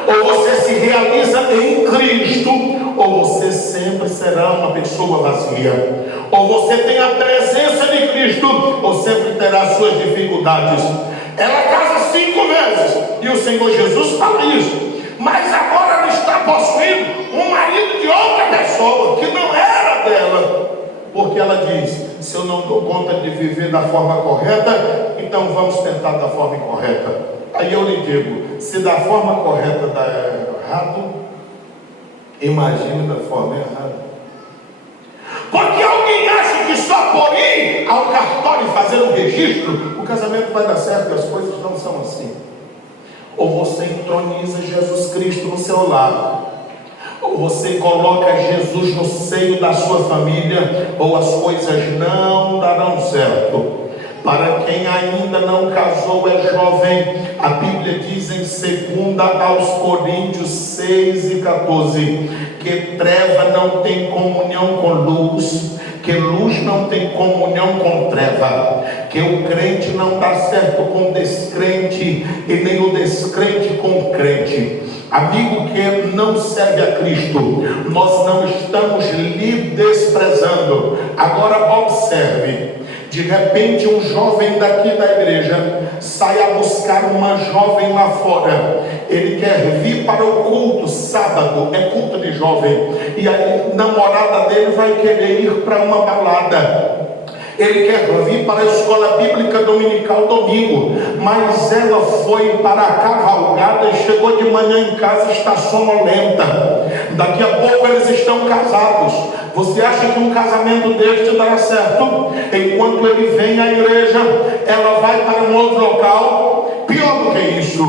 Ou você se realiza em Cristo, ou você sempre será uma pessoa vazia. Ou você tem a presença de Cristo, ou sempre terá suas dificuldades. Ela casa 5 vezes, e o Senhor Jesus fala isso. Mas agora ela está possuindo um marido de outra pessoa, que não era dela. Porque ela diz: se eu não dou conta de viver da forma correta, então vamos tentar da forma incorreta. Aí eu lhe digo: se da forma correta dá errado, imagine da forma errada. Porque alguém acha que só por ir ao cartório e fazer um registro, o casamento vai dar certo, e as coisas não são assim. Ou você entroniza Jesus Cristo no seu lar, ou você coloca Jesus no seio da sua família, ou as coisas não darão certo. Para quem ainda não casou, é jovem, a Bíblia diz em 2 aos Coríntios 6:14, que treva não tem comunhão com luz, que luz não tem comunhão com treva, que o crente não dá certo com o descrente, e nem o descrente com o crente. Amigo que não serve a Cristo, nós não estamos lhe desprezando. Agora observe: de repente um jovem daqui da igreja sai a buscar uma jovem lá fora. Ele quer vir para o culto sábado, é culto de jovem, e a namorada dele vai querer ir para uma balada. Ele quer vir para a escola bíblica dominical domingo, mas ela foi para a cavalgada e chegou de manhã em casa, está sonolenta. Daqui a pouco eles estão casados. Você acha que um casamento deste dará certo? Enquanto ele vem à igreja, ela vai para um outro local. Pior do que isso,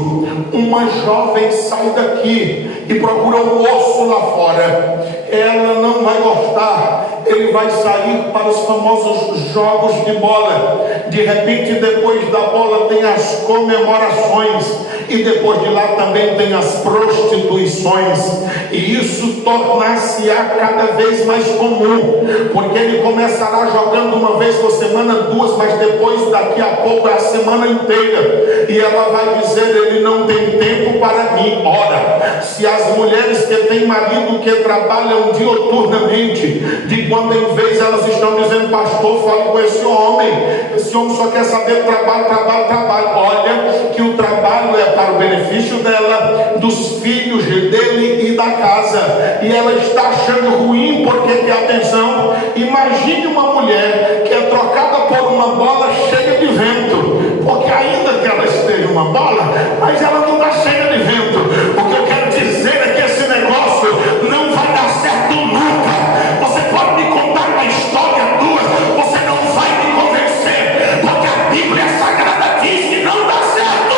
uma jovem sai daqui e procura um moço lá fora, ela não vai gostar, ele vai sair para os famosos jogos de bola. De repente, depois da bola tem as comemorações, e depois de lá também tem as prostituições, e isso tornar-se-á cada vez mais comum, porque ele começará jogando uma vez por semana, duas, mas depois, daqui a pouco, é a semana inteira, e ela vai dizer: ele não tem tempo para mim. Ora, se as mulheres que têm marido que trabalham dioturnamente, de quando em vez elas estão dizendo: pastor, fale com esse homem só quer saber trabalho, trabalho, trabalho. Olha que o trabalho é para o benefício dela, dos filhos dele e da casa, e ela está achando ruim porque quer atenção. Imagine uma mulher que é trocada por uma bola cheia de vento, porque ainda que ela esteja uma bola, mas ela não está cheia de vento. O que eu quero dizer é que esse negócio não vai dar certo nunca. Você pode me contar uma história tua, você não vai me convencer, porque a Bíblia Sagrada diz que não dá certo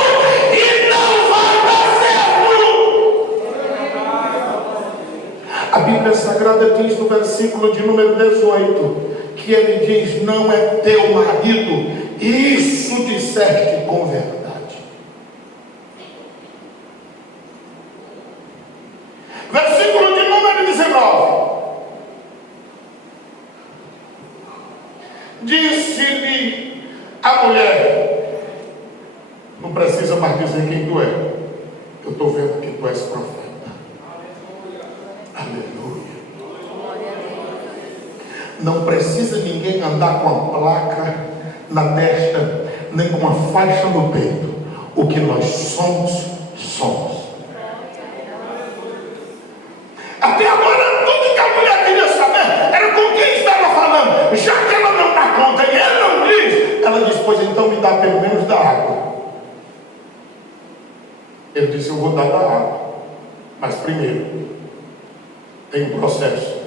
e não vai dar certo. A Bíblia Sagrada diz no versículo de número 18, que ele diz: não é teu marido, isso disseste com verdade. Versículo de número 19: disse-lhe a mulher: não precisa mais dizer quem tu é, eu estou vendo que tu és profeta. Aleluia. Não precisa ninguém andar com a placa na testa, nem com a faixa no peito. O que nós somos, somos. Até agora, tudo que a mulher queria saber era com quem estava falando. Já que ela não dá conta e ele não diz, ela disse: pois então me dá pelo menos da água. Ele disse: eu vou dar da água, mas primeiro tem um processo.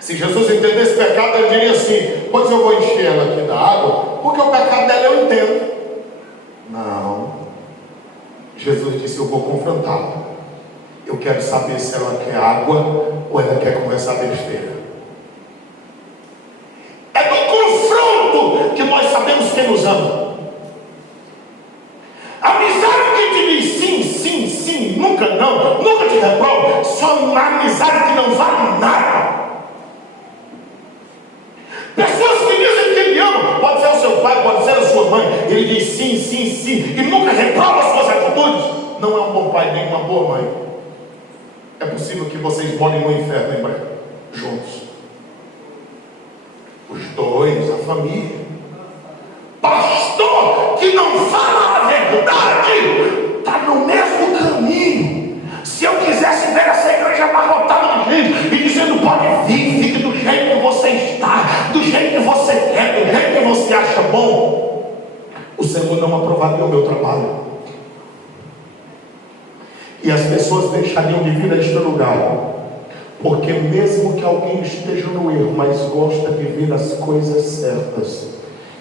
Se Jesus entendesse pecado, ele diria assim: pois eu vou encher ela aqui da água, porque o pecado dela eu entendo. Não. Jesus disse: eu vou confrontá-la. Eu quero saber se ela quer água ou ela quer conversar besteira. É do confronto que nós sabemos quem nos ama. A amizade que te diz sim, sim, sim, nunca não, nunca te reprova, só uma amizade que não vale nada. Pessoas que dizem que ele ama, pode ser o seu pai, pode ser a sua mãe, ele diz sim, sim, sim, e nunca reprova as suas atitudes, não é um bom pai nem uma boa mãe. É possível que vocês morem no inferno em breve, juntos, os dois, a família. Pastor que não fala a verdade está no mesmo caminho. Se eu quisesse ver essa igreja abarrotada de gente e dizendo: pode vir, fique do jeito que você está, do jeito que você quer, do jeito que você acha bom, o Senhor não aprovaria o meu trabalho. E as pessoas deixariam de vir a este lugar, porque mesmo que alguém esteja no erro, mas gosta de ver as coisas certas,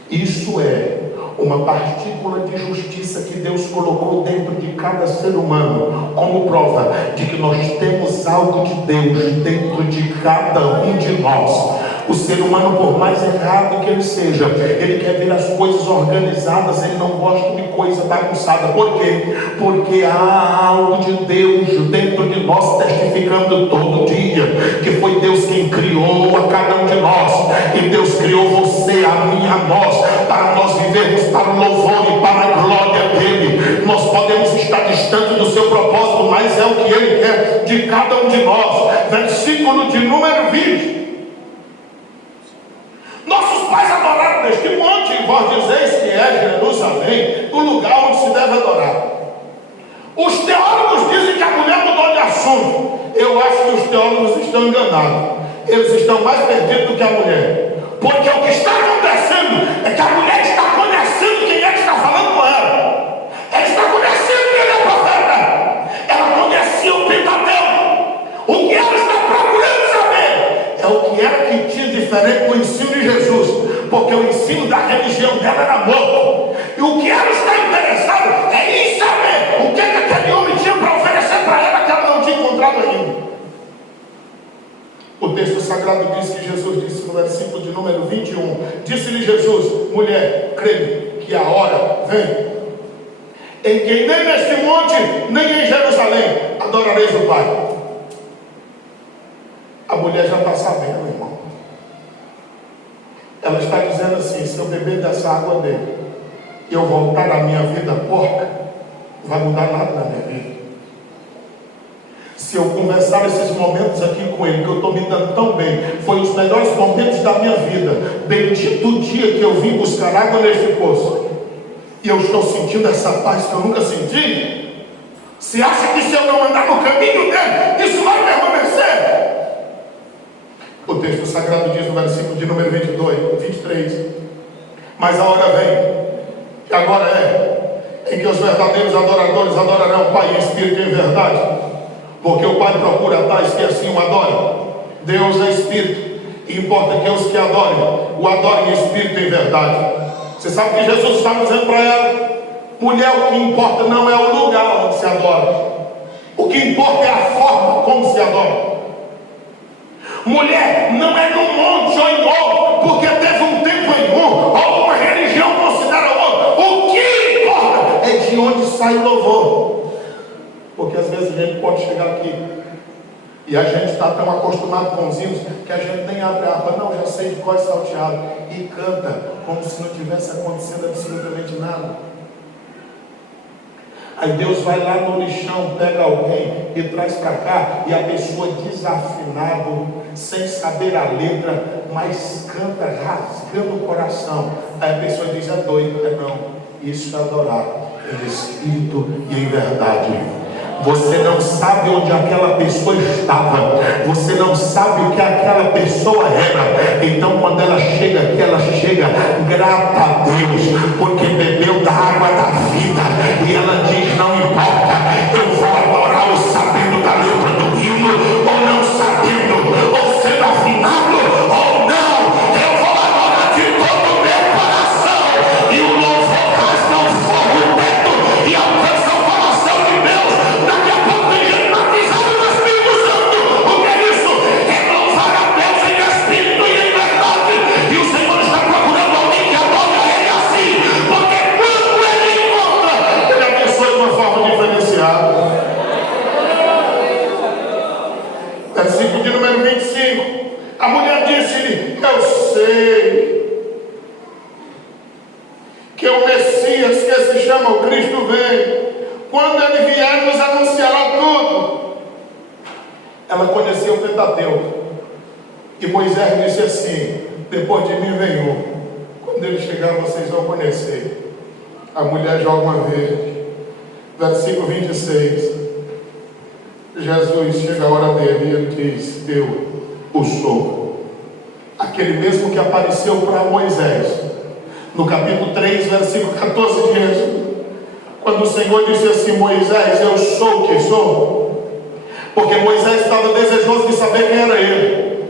isso é uma partícula de justiça que Deus colocou dentro de cada ser humano, como prova de que nós temos algo de Deus dentro de cada um de nós. O ser humano, por mais errado que ele seja, ele quer ver as coisas organizadas, ele não gosta de coisa bagunçada. Por quê? Porque há algo de Deus dentro de nós, testificando todo dia, que foi Deus quem criou a cada um de nós, e Deus criou você, a mim, a nós, para nós vivermos para o louvor e para a glória dele. Nós podemos estar distante do seu propósito, mas é o que ele quer de cada um de nós. Versículo de número 20: nossos pais adoraram neste monte, e vós dizeis que é Jerusalém o lugar onde se deve adorar. Os teólogos dizem que a mulher mudou de assunto. Eu acho que os teólogos estão enganados. Eles estão mais perdidos do que a mulher, porque o que está acontecendo é que a mulher está conhecendo quem é que está falando com ela. Ela está conhecendo que ele é profeta. Ela conhecia o Pentateuco. O que ela está procurando saber é o que era que tinha diferente do ensino de Jesus, porque o ensino da religião dela era morto. E o que ela está interessada é em saber sagrado diz que Jesus disse no versículo de número 21, disse-lhe Jesus, mulher, crê que a hora vem, em que nem neste monte, nem em Jerusalém, adorareis o Pai. A mulher já está sabendo, irmão. Ela está dizendo assim, se eu beber dessa água dele, e eu voltar à minha vida porca, não vai mudar nada na minha vida. Se eu conversar esses momentos aqui com ele, que eu estou me dando tão bem, foi os melhores momentos da minha vida. Bendito o dia que eu vim buscar água neste poço, e eu estou sentindo essa paz que eu nunca senti. Se acha que se eu não andar no caminho dele, isso vai permanecer? O texto sagrado diz no versículo de número 23, mas a hora vem, que agora é, em que os verdadeiros adoradores adorarão o Pai em espírito e em verdade, porque o Pai procura tais que assim o adorem. Deus é espírito, e importa que os que adorem, o adorem em espírito e em verdade. Você sabe que Jesus está dizendo para ela, mulher, o que importa não é o lugar onde se adora, o que importa é a forma como se adora. Mulher, não é no monte ou em outro, porque teve um tempo em um, ou uma religião considera outro. O que importa é de onde sai o louvor. Porque às vezes a gente pode chegar aqui e a gente está tão acostumado com os hinos que a gente nem abre a harpa, não, já sei de qual é salteado, e canta como se não tivesse acontecendo absolutamente nada. Aí Deus vai lá no lixão, pega alguém e traz para cá, e a pessoa desafinado, sem saber a letra, mas canta rasgando o coração. Aí a pessoa diz, é doido, não, isso é adorar em espírito e em verdade. Você não sabe onde aquela pessoa estava, você não sabe o que aquela pessoa era. Então quando ela chega aqui, ela chega grata a Deus, porque bebeu da água da vida, e ela diz, não importa, eu vou adorar o sabendo da letra do hino, ou não sabendo, ou sendo afinado ou não, eu vou adorar de todo o meu coração. E o louvor rasga o fogo, o teto, e alcança o coração de Deus. Daqui a pouco tem gente batizada no Espírito Santo. O que é isso? É louvar a Deus em espírito e em verdade. E o Senhor está procurando alguém que adore a Ele assim, porque quando Ele encontra, Ele abençoa de uma forma diferenciada. Versículo de número 25. A mulher disse-lhe, eu sei que o Messias, que se chama o Cristo, vem. Quando ele vier, nos anunciará tudo. Ela conhecia o Pentateuco, e Moisés disse assim, depois de mim vem um, quando ele chegar vocês vão conhecer. A mulher joga uma vez. Versículo 26. Jesus, chega a hora dele, e ele diz, eu o sou. Aquele mesmo que apareceu para Moisés no capítulo 3, versículo 14 de Êxodo, quando o Senhor disse assim, Moisés, eu sou o que sou, porque Moisés estava desejoso de saber quem era ele.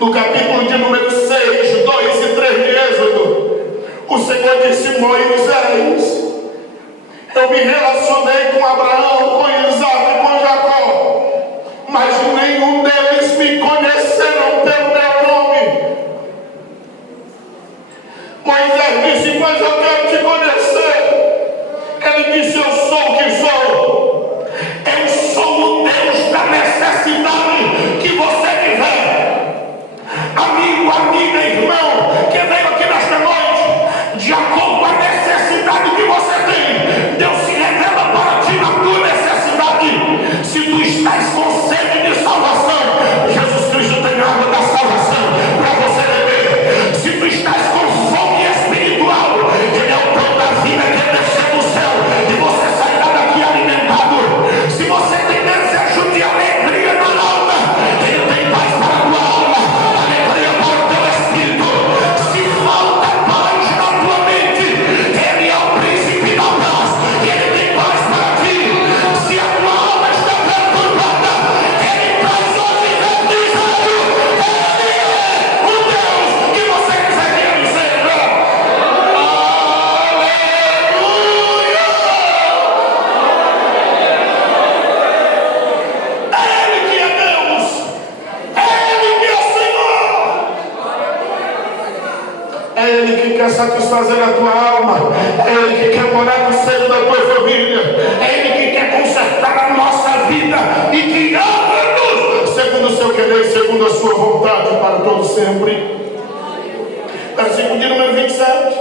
No capítulo de número 6, 2 e 3 de Êxodo, o Senhor disse, Moisés, eu me relacionei com Abraão, com Isaac e com Jacó, mas nenhum deles me conheceram pelo meu nome. Moisés disse, mas eu quero te conhecer. Ele disse, eu sou o que sou. Eu sou o Deus da necessidade que você tiver. Amigo, amiga, irmão, que veio aqui nesta noite, de acordo com a necessidade que você tem, Deus se revela para ti na tua necessidade. quer satisfazer a tua alma, é Ele que quer morar no seio da tua família, é Ele que quer consertar a nossa vida e que ama-nos segundo o seu querer, segundo a sua vontade para todo sempre. Versículo de número 27.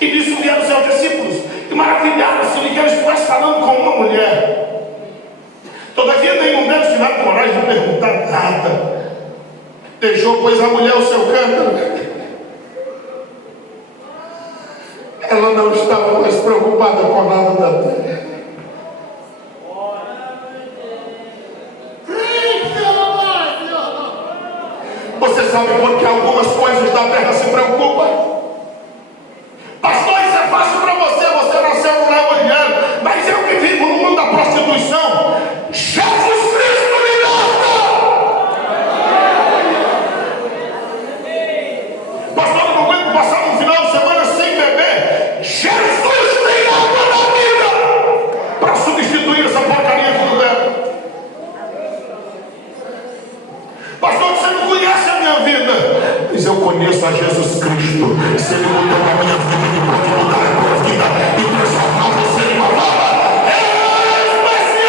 E disse vieram os seus discípulos e maravilharam-se de que ele estivesse falando com uma mulher. Todavia nenhum deles tiveram coragem de perguntar nada. Deixou, pois, a mulher o seu cântaro. Ela não estava mais preocupada com nada da terra. Você sabe por que algumas coisas da terra se preocupam? Pastor, isso é fácil para você. Você nasceu no evangelho, mas eu que vivo no mundo da prostituição. Jesus Cristo me liberta! Pastor, eu não aguento passar um final de semana sem beber. Jesus tem água na vida para substituir essa porcaria que não bebe. Pastor, você não conhece a minha vida. Mas eu conheço a Jesus Cristo. Se Ele mudou a minha vida, Ele pode mudar a tua vida e transformar você em uma nova especial.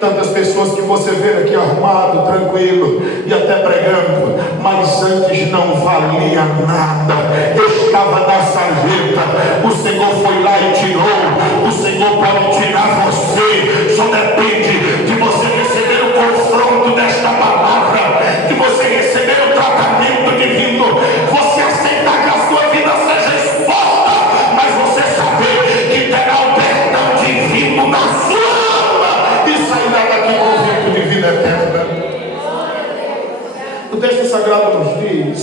Tantas pessoas que você vê aqui arrumado, tranquilo e até pregando, mas antes não valia nada, estava na sarjeta. O Senhor foi lá e tirou. O Senhor pode tirar você, só depende de você receber o confronto desta palavra, de você receber o tratamento divino, você aceitar que a sua vida seja exposta, mas você saber que terá o perdão divino na sua alma e sairá daqui convicto de vida eterna. O texto sagrado nos diz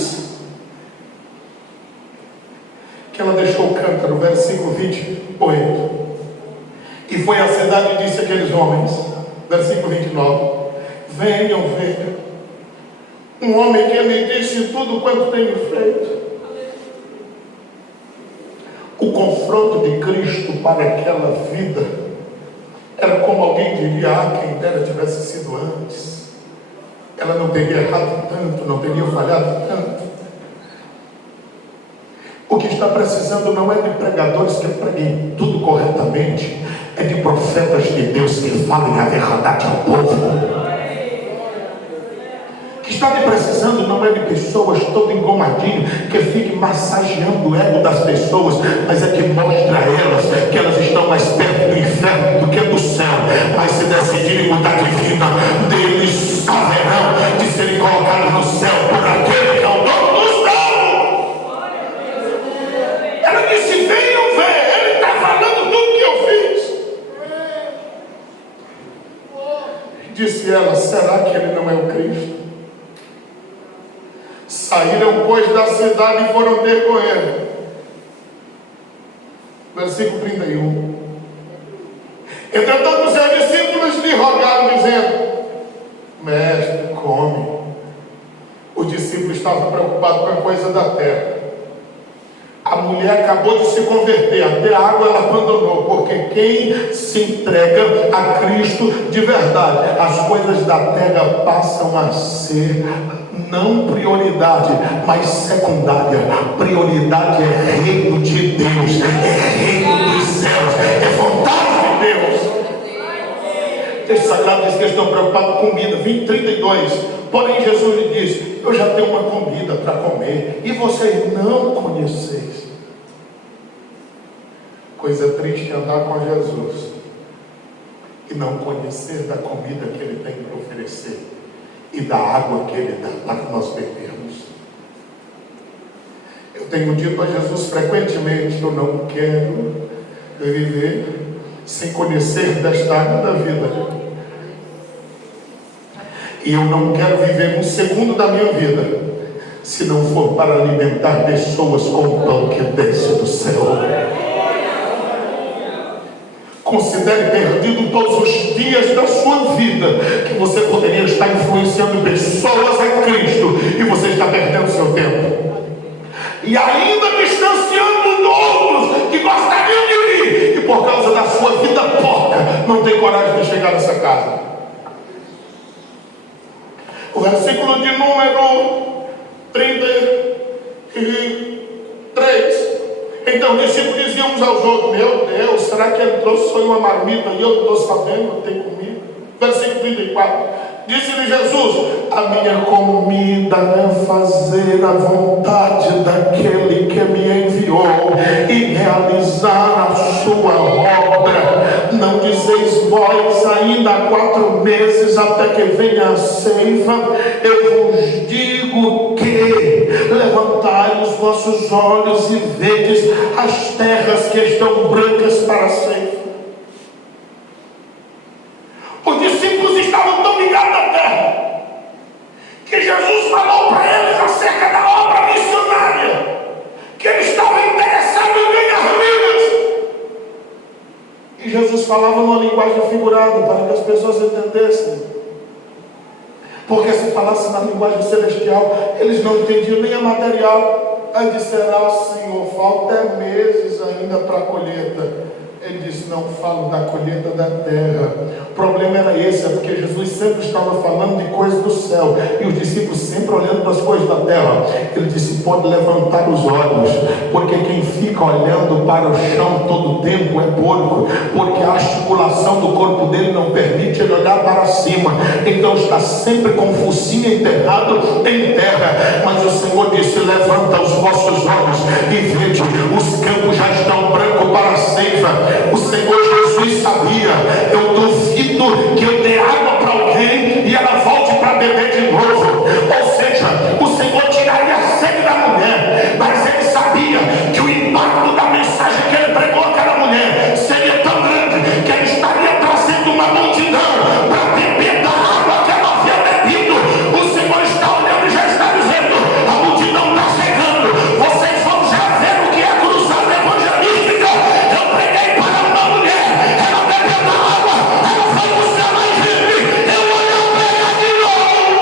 que ela deixou o cântaro, versículo 28, e foi à cidade e disse àqueles homens, versículo 29, venham ver um homem que me disse tudo quanto tenho feito. O confronto de Cristo para aquela vida era como alguém diria: ah, quem dera tivesse sido antes. Ela não teria errado tanto, não teria falhado tanto. O que está precisando não é de pregadores que preguem tudo corretamente, é de profetas de Deus que falem a verdade ao povo. O que está precisando não é de pessoas todo engomadinho que fiquem massageando o ego das pessoas, mas é que mostra a elas que elas estão mais perto do inferno do que do céu. Mas se decidirem mudar de vida, deles haverão de serem colocados no céu por aquele que é o dono do céu. Ela disse: venham ver, ele está falando tudo que eu fiz. Disse ela: será que ele não é o Cristo? Saíram, pois, da cidade e foram ter com ele. Versículo 31. Entretanto, os seus discípulos lhe rogaram, dizendo: mestre, come. Os discípulos estavam preocupados com a coisa da terra. A mulher acabou de se converter, até a água ela abandonou, porque quem se entrega a Cristo de verdade, as coisas da terra passam a ser não prioridade, mas secundária. Prioridade é reino de Deus, é reino dos céus, é vontade de Deus. O texto sagrado diz que eles estão preocupados com comida. 32. Porém Jesus lhe disse: eu já tenho uma comida para comer e vocês não conheceis. Coisa triste andar com Jesus e não conhecer da comida que Ele tem para oferecer e da água que Ele dá para nós bebermos. Eu tenho dito a Jesus frequentemente: eu não quero viver sem conhecer desta água da vida. E eu não quero viver um segundo da minha vida se não for para alimentar pessoas com o pão que desce do céu. Considere perdido todos os dias da sua vida que você poderia estar influenciando pessoas a Cristo e você está perdendo seu tempo. E ainda distanciando outros que gostariam de vir e por causa da sua vida porca não tem coragem de chegar nessa casa. O versículo de número 33. Então os discípulos diziam uns aos outros: meu Deus, será que ele trouxe só uma marmita e eu não estou sabendo, não tem comida? Versículo 34. Disse-lhe Jesus: a minha comida é fazer a vontade daquele que me enviou e realizar a sua obra. Não dizeis vós ainda há 4 meses até que venha a ceifa? Eu vos digo que levantai os vossos olhos e vedes as terras que estão brancas para a ceifa. Os discípulos estavam tão ligados à terra que Jesus falou para eles acerca da obra missionária, que eles estavam interessados em ganhar vidas. E Jesus falava numa linguagem figurada para que as pessoas entendessem. Porque se falasse na linguagem celestial, eles não entendiam nem a material. Aí disseram: Senhor, falta meses ainda para a colheita. Ele disse: não falo da colheita da terra. O problema era esse, é porque Jesus sempre estava falando de coisas do céu e os discípulos sempre olhando para as coisas da terra. Ele disse: pode levantar os olhos, porque quem fica olhando para o chão todo o tempo é porco, porque a articulação do corpo dele não permite ele olhar para cima, então está sempre com o focinho enterrado em terra. Mas o Senhor disse: levanta os vossos olhos e vede, os campos já estão brancos para a ceifa. O Senhor Jesus sabia: eu duvido que eu dê água para alguém e ela volte para beber de novo. Ou seja, o Senhor tiraria a sede da mulher, mas ele sabia que o impacto da mensagem que ele pregou àquela mulher seria tão grande que ele estaria trazendo uma multidão para beber da água que ela havia bebido. O Senhor está olhando e já está dizendo: a multidão está chegando, vocês vão já ver o que é cruzada evangelística. Eu preguei para uma mulher, ela bebeu da água, ela foi buscar mais gente, eu vou pregar de novo.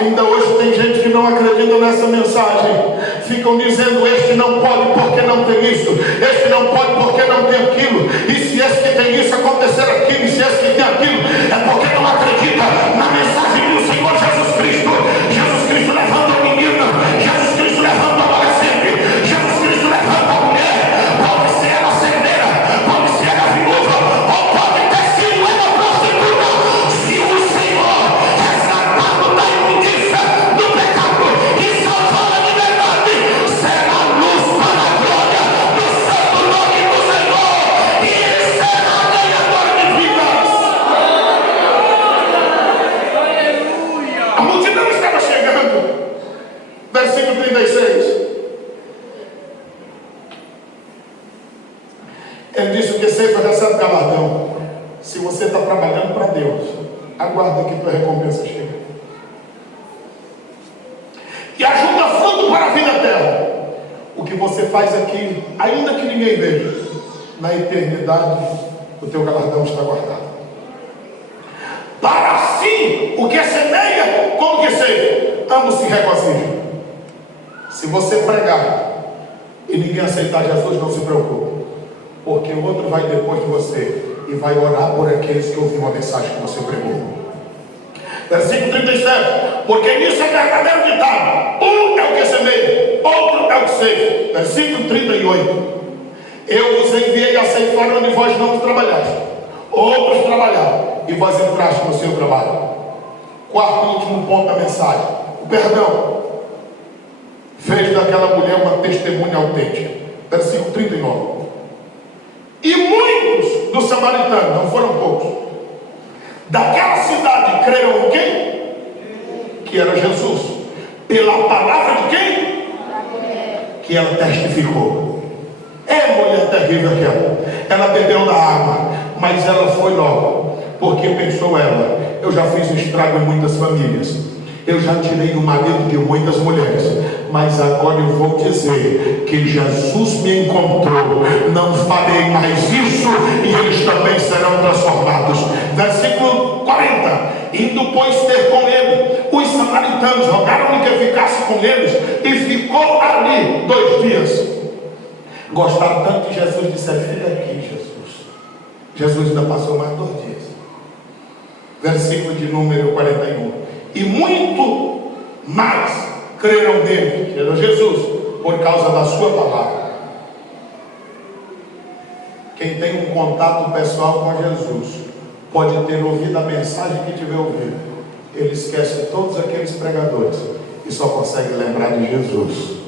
Ainda hoje tem gente que não acredita nessa mensagem. Ficam dizendo: este não pode porque não tem isso, este não pode porque não tem aquilo, e se esse que tem isso acontecer aquilo, e se esse que tem aquilo, é porque não acredita na mensagem do Senhor Jesus Cristo. Jesus Cristo levanta o menino, Jesus Cristo levanta o adolescente, Jesus Cristo levanta a mulher. Pode ser ela cedeira, pode ser ela viúva, ou pode ter sido ela prostituta. Se o Senhor resgatado da imundícia, do pecado e salvar a liberdade, será luz para a glória do santo nome do Senhor, e ele será ganhador de vidas. A multidão estava chegando. Versículo 36. Ele disse que ceifa recebe galardão. Se você está trabalhando para Deus, aguarda que tua recompensa chega. E ajuda fruto para a vida eterna. O que você faz aqui, ainda que ninguém veja, na eternidade o teu galardão está guardado. Para assim, o que semeia, como que ceifa, ambos se regozijam. Se você pregar e ninguém aceitar Jesus, não se preocupe, porque o outro vai depois de você e vai orar por aqueles que ouviram a mensagem que você pregou. Versículo 37. Porque nisso é verdadeiro ditado: um é o que semeia, outro é o que ceifa. Versículo 38. Eu vos enviei a ceifar onde vós não trabalhaste, outros trabalharam e vós entraste no seu trabalho. Quarto e último ponto da mensagem: o perdão fez daquela mulher uma testemunha autêntica. Versículo 39. E muitos dos samaritanos, não foram poucos, daquela cidade creram em quem? Que era Jesus. Pela palavra de quem? Que ela testificou. É mulher terrível aquela. Ela bebeu da água, mas ela foi logo, porque pensou ela: eu já fiz um estrago em muitas famílias, eu já tirei o marido de muitas mulheres, mas agora eu vou dizer que Jesus me encontrou, não farei mais isso, e eles também serão transformados. Versículo 40. Indo pois ter com ele, os samaritanos rogaram-lhe que ficasse com eles, e ficou ali 2 dias. Gostaram tanto de Jesus, disseram: fica aqui, Jesus, Jesus ainda passou mais 2 dias. Versículo de número 41. E muito mais creram nele, que era Jesus, por causa da sua palavra. Quem tem um contato pessoal com Jesus pode ter ouvido a mensagem que tiver ouvido. Ele esquece todos aqueles pregadores e só consegue lembrar de Jesus.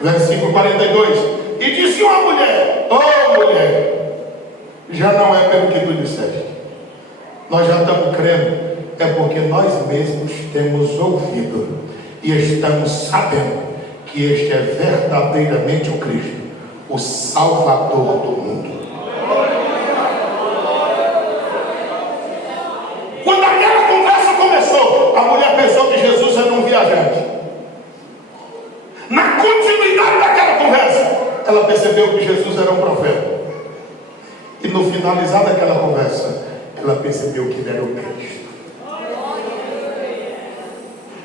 Versículo 42. E disse uma mulher: oh mulher, já não é pelo que tu disseste, nós já estamos crendo, é porque nós mesmos temos ouvido e estamos sabendo que este é verdadeiramente o Cristo, o Salvador do mundo. Quando aquela conversa começou, a mulher pensou que Jesus era um viajante. Na continuidade daquela conversa, ela percebeu que Jesus era um profeta. E no finalizar daquela conversa, ela percebeu que ele era o Cristo.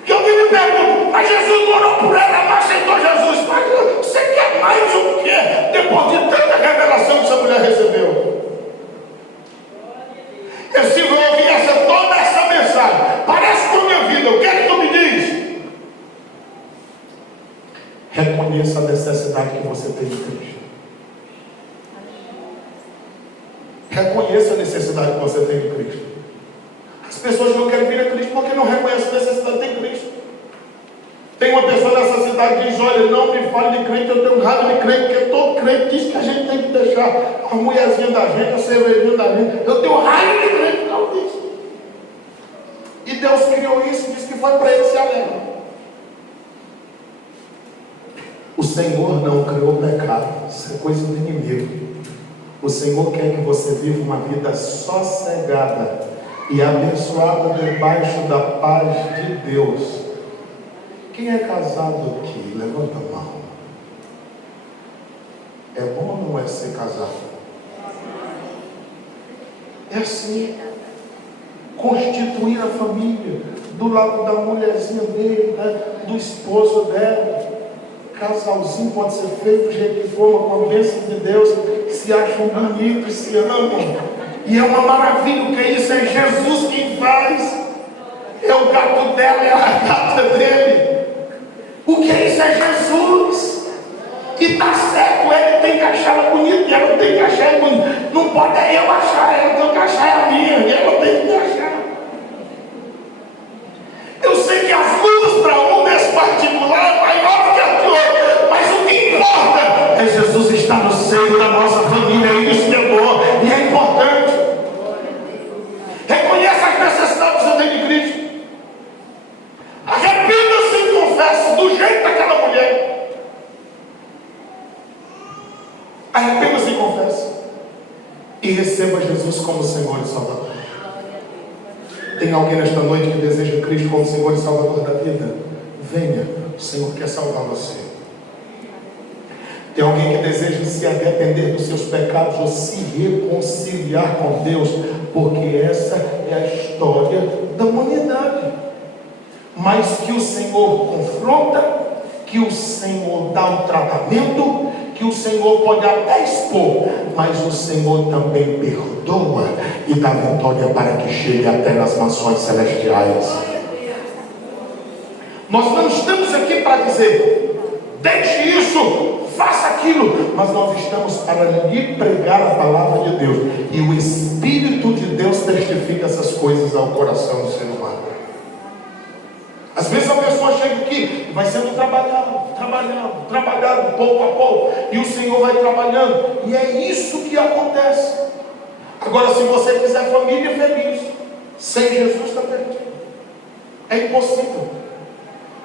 Que alguém me pergunta: mas Jesus não orou por ela, mas aceitou Jesus. Mas você quer mais o quê? Depois de tanta revelação que essa mulher recebeu. Eu se eu ouvir toda essa mensagem, parece com a minha vida, o que é que tu me diz? Reconheça a necessidade que você tem de Cristo. Reconheça a necessidade que você tem de Cristo. As pessoas não querem vir a Cristo porque não reconhecem a necessidade de Cristo. Tem uma pessoa nessa cidade que diz: olha, não me fale de crente, eu tenho raiva de crente, porque todo crente diz que a gente tem que deixar a mulherzinha da gente, a cervejinha da gente. Eu tenho raiva de crente por causa disso. E Deus criou isso e disse que foi para ele se alegrar. O Senhor não criou pecado, isso é coisa do inimigo. O Senhor quer que você viva uma vida sossegada e abençoada debaixo da paz de Deus. Quem é casado aqui? Levanta a mão. É bom ou não é ser casado? É assim. Constituir a família do lado da mulherzinha dele, do esposo dela. Casalzinho pode ser feito do jeito que for, mas com a bênção de Deus, se acham bonitos, se amam. E é uma maravilha. O que é isso? É Jesus quem faz. É o gato dela, é a gata dele. O que é isso? É Jesus. E está certo, ele tem que achar ela bonita e ela tem que achar ela bonita. Não pode eu achar ela, eu tenho que achar a minha. E ela tem que me achar. Eu sei que as luzes para um desse particular é maior que a de outro, mas o que importa é Jesus estar no seio da nossa família. É isso que é bom e é importante. Reconheça as necessidades que você tem de Cristo. Arrependa-se e confesse do jeito daquela mulher. Arrependa-se e confesse. E receba Jesus como Senhor e Salvador. Tem alguém nesta noite que deseja Cristo como Senhor e Salvador da vida? Venha, o Senhor quer salvar você. Tem alguém que deseja se arrepender dos seus pecados ou se reconciliar com Deus? Porque essa é a história da humanidade. Mas que o Senhor confronta, que o Senhor dá um tratamento, que o Senhor pode até expor, mas o Senhor também perdoa e dá vitória para que chegue até nas nações celestiais. Nós não estamos aqui para dizer: deixe isso, faça aquilo, mas nós estamos para lhe pregar a palavra de Deus, e o Espírito de Deus testifica essas coisas ao coração do ser humano. Às vezes a pessoa chega aqui e vai sendo trabalhado pouco a pouco, e o Senhor vai trabalhando, e é isso que acontece. Agora, se você quiser família feliz, sem Jesus está perdido. É impossível.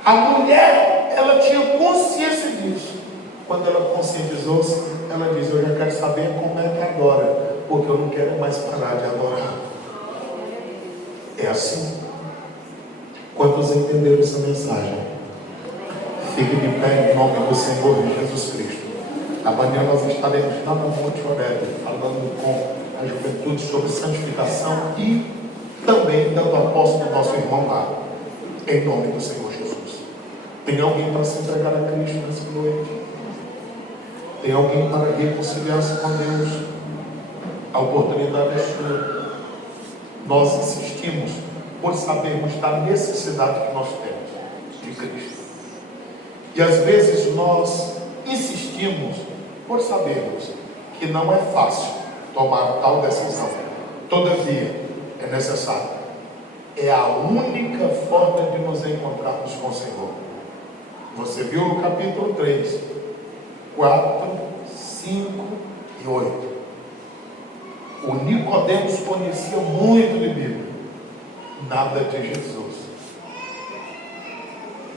A mulher, ela tinha consciência disso. Quando ela conscientizou-se, ela diz: eu já quero saber como é que adora, porque eu não quero mais parar de adorar. É assim. Quantos entenderam essa mensagem? Fique de pé em nome do Senhor Jesus Cristo. Amanhã nós estaremos lá no Monte Horebe, falando com a juventude sobre santificação e também dando a posse do nosso irmão lá, em nome do Senhor Jesus. Tem alguém para se entregar a Cristo nessa noite? Tem alguém para reconciliar-se com Deus? A oportunidade é sua. Nós insistimos por sabermos da necessidade que nós temos de Cristo. E às vezes nós insistimos por sabermos que não é fácil tomar tal decisão. Todavia, é necessário. É a única forma de nos encontrarmos com o Senhor. Você viu no capítulo 3, 4, 5 e 8. O Nicodemos conhecia muito de Bíblia, nada de Jesus.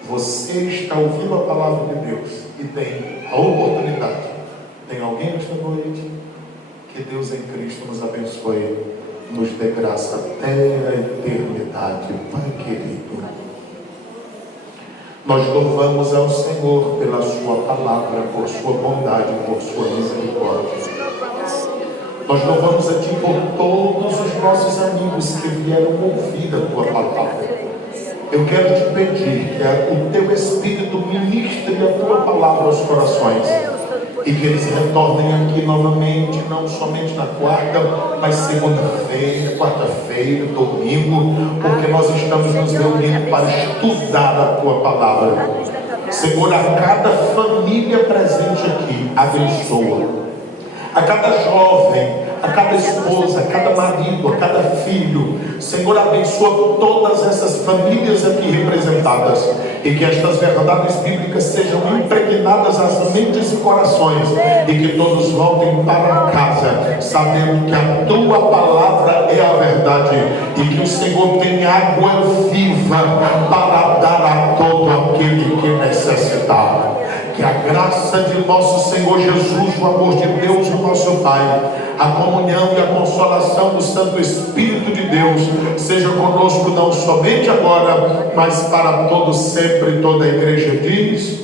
Você está ouvindo a palavra de Deus e tem a oportunidade. Tem alguém nesta noite? Que Deus em Cristo nos abençoe, nos dê graça até a eternidade, Pai querido. Nós louvamos ao Senhor pela sua palavra, por sua bondade, por sua misericórdia. Nós louvamos a Ti por todos os nossos amigos que vieram ouvir a Tua palavra. Eu quero te pedir que o Teu Espírito ministre a Tua palavra aos corações e que eles retornem aqui novamente, não somente na quarta, mas segunda-feira, quarta-feira, domingo, porque nós estamos nos reunindo para estudar a Tua palavra. Senhor, a cada família presente aqui, abençoa. A cada jovem, a cada esposa, a cada marido, a cada filho, Senhor, abençoa todas essas famílias aqui representadas e que estas verdades bíblicas sejam impregnadas às mentes e corações e que todos voltem para casa sabendo que a Tua palavra é a verdade e que o Senhor tem água viva para dar a todo aquele que necessitar. Que a graça de nosso Senhor Jesus, o amor de Deus, o nosso Pai, a comunhão e a consolação do Santo Espírito de Deus seja conosco não somente agora, mas para todo sempre. Toda a igreja diz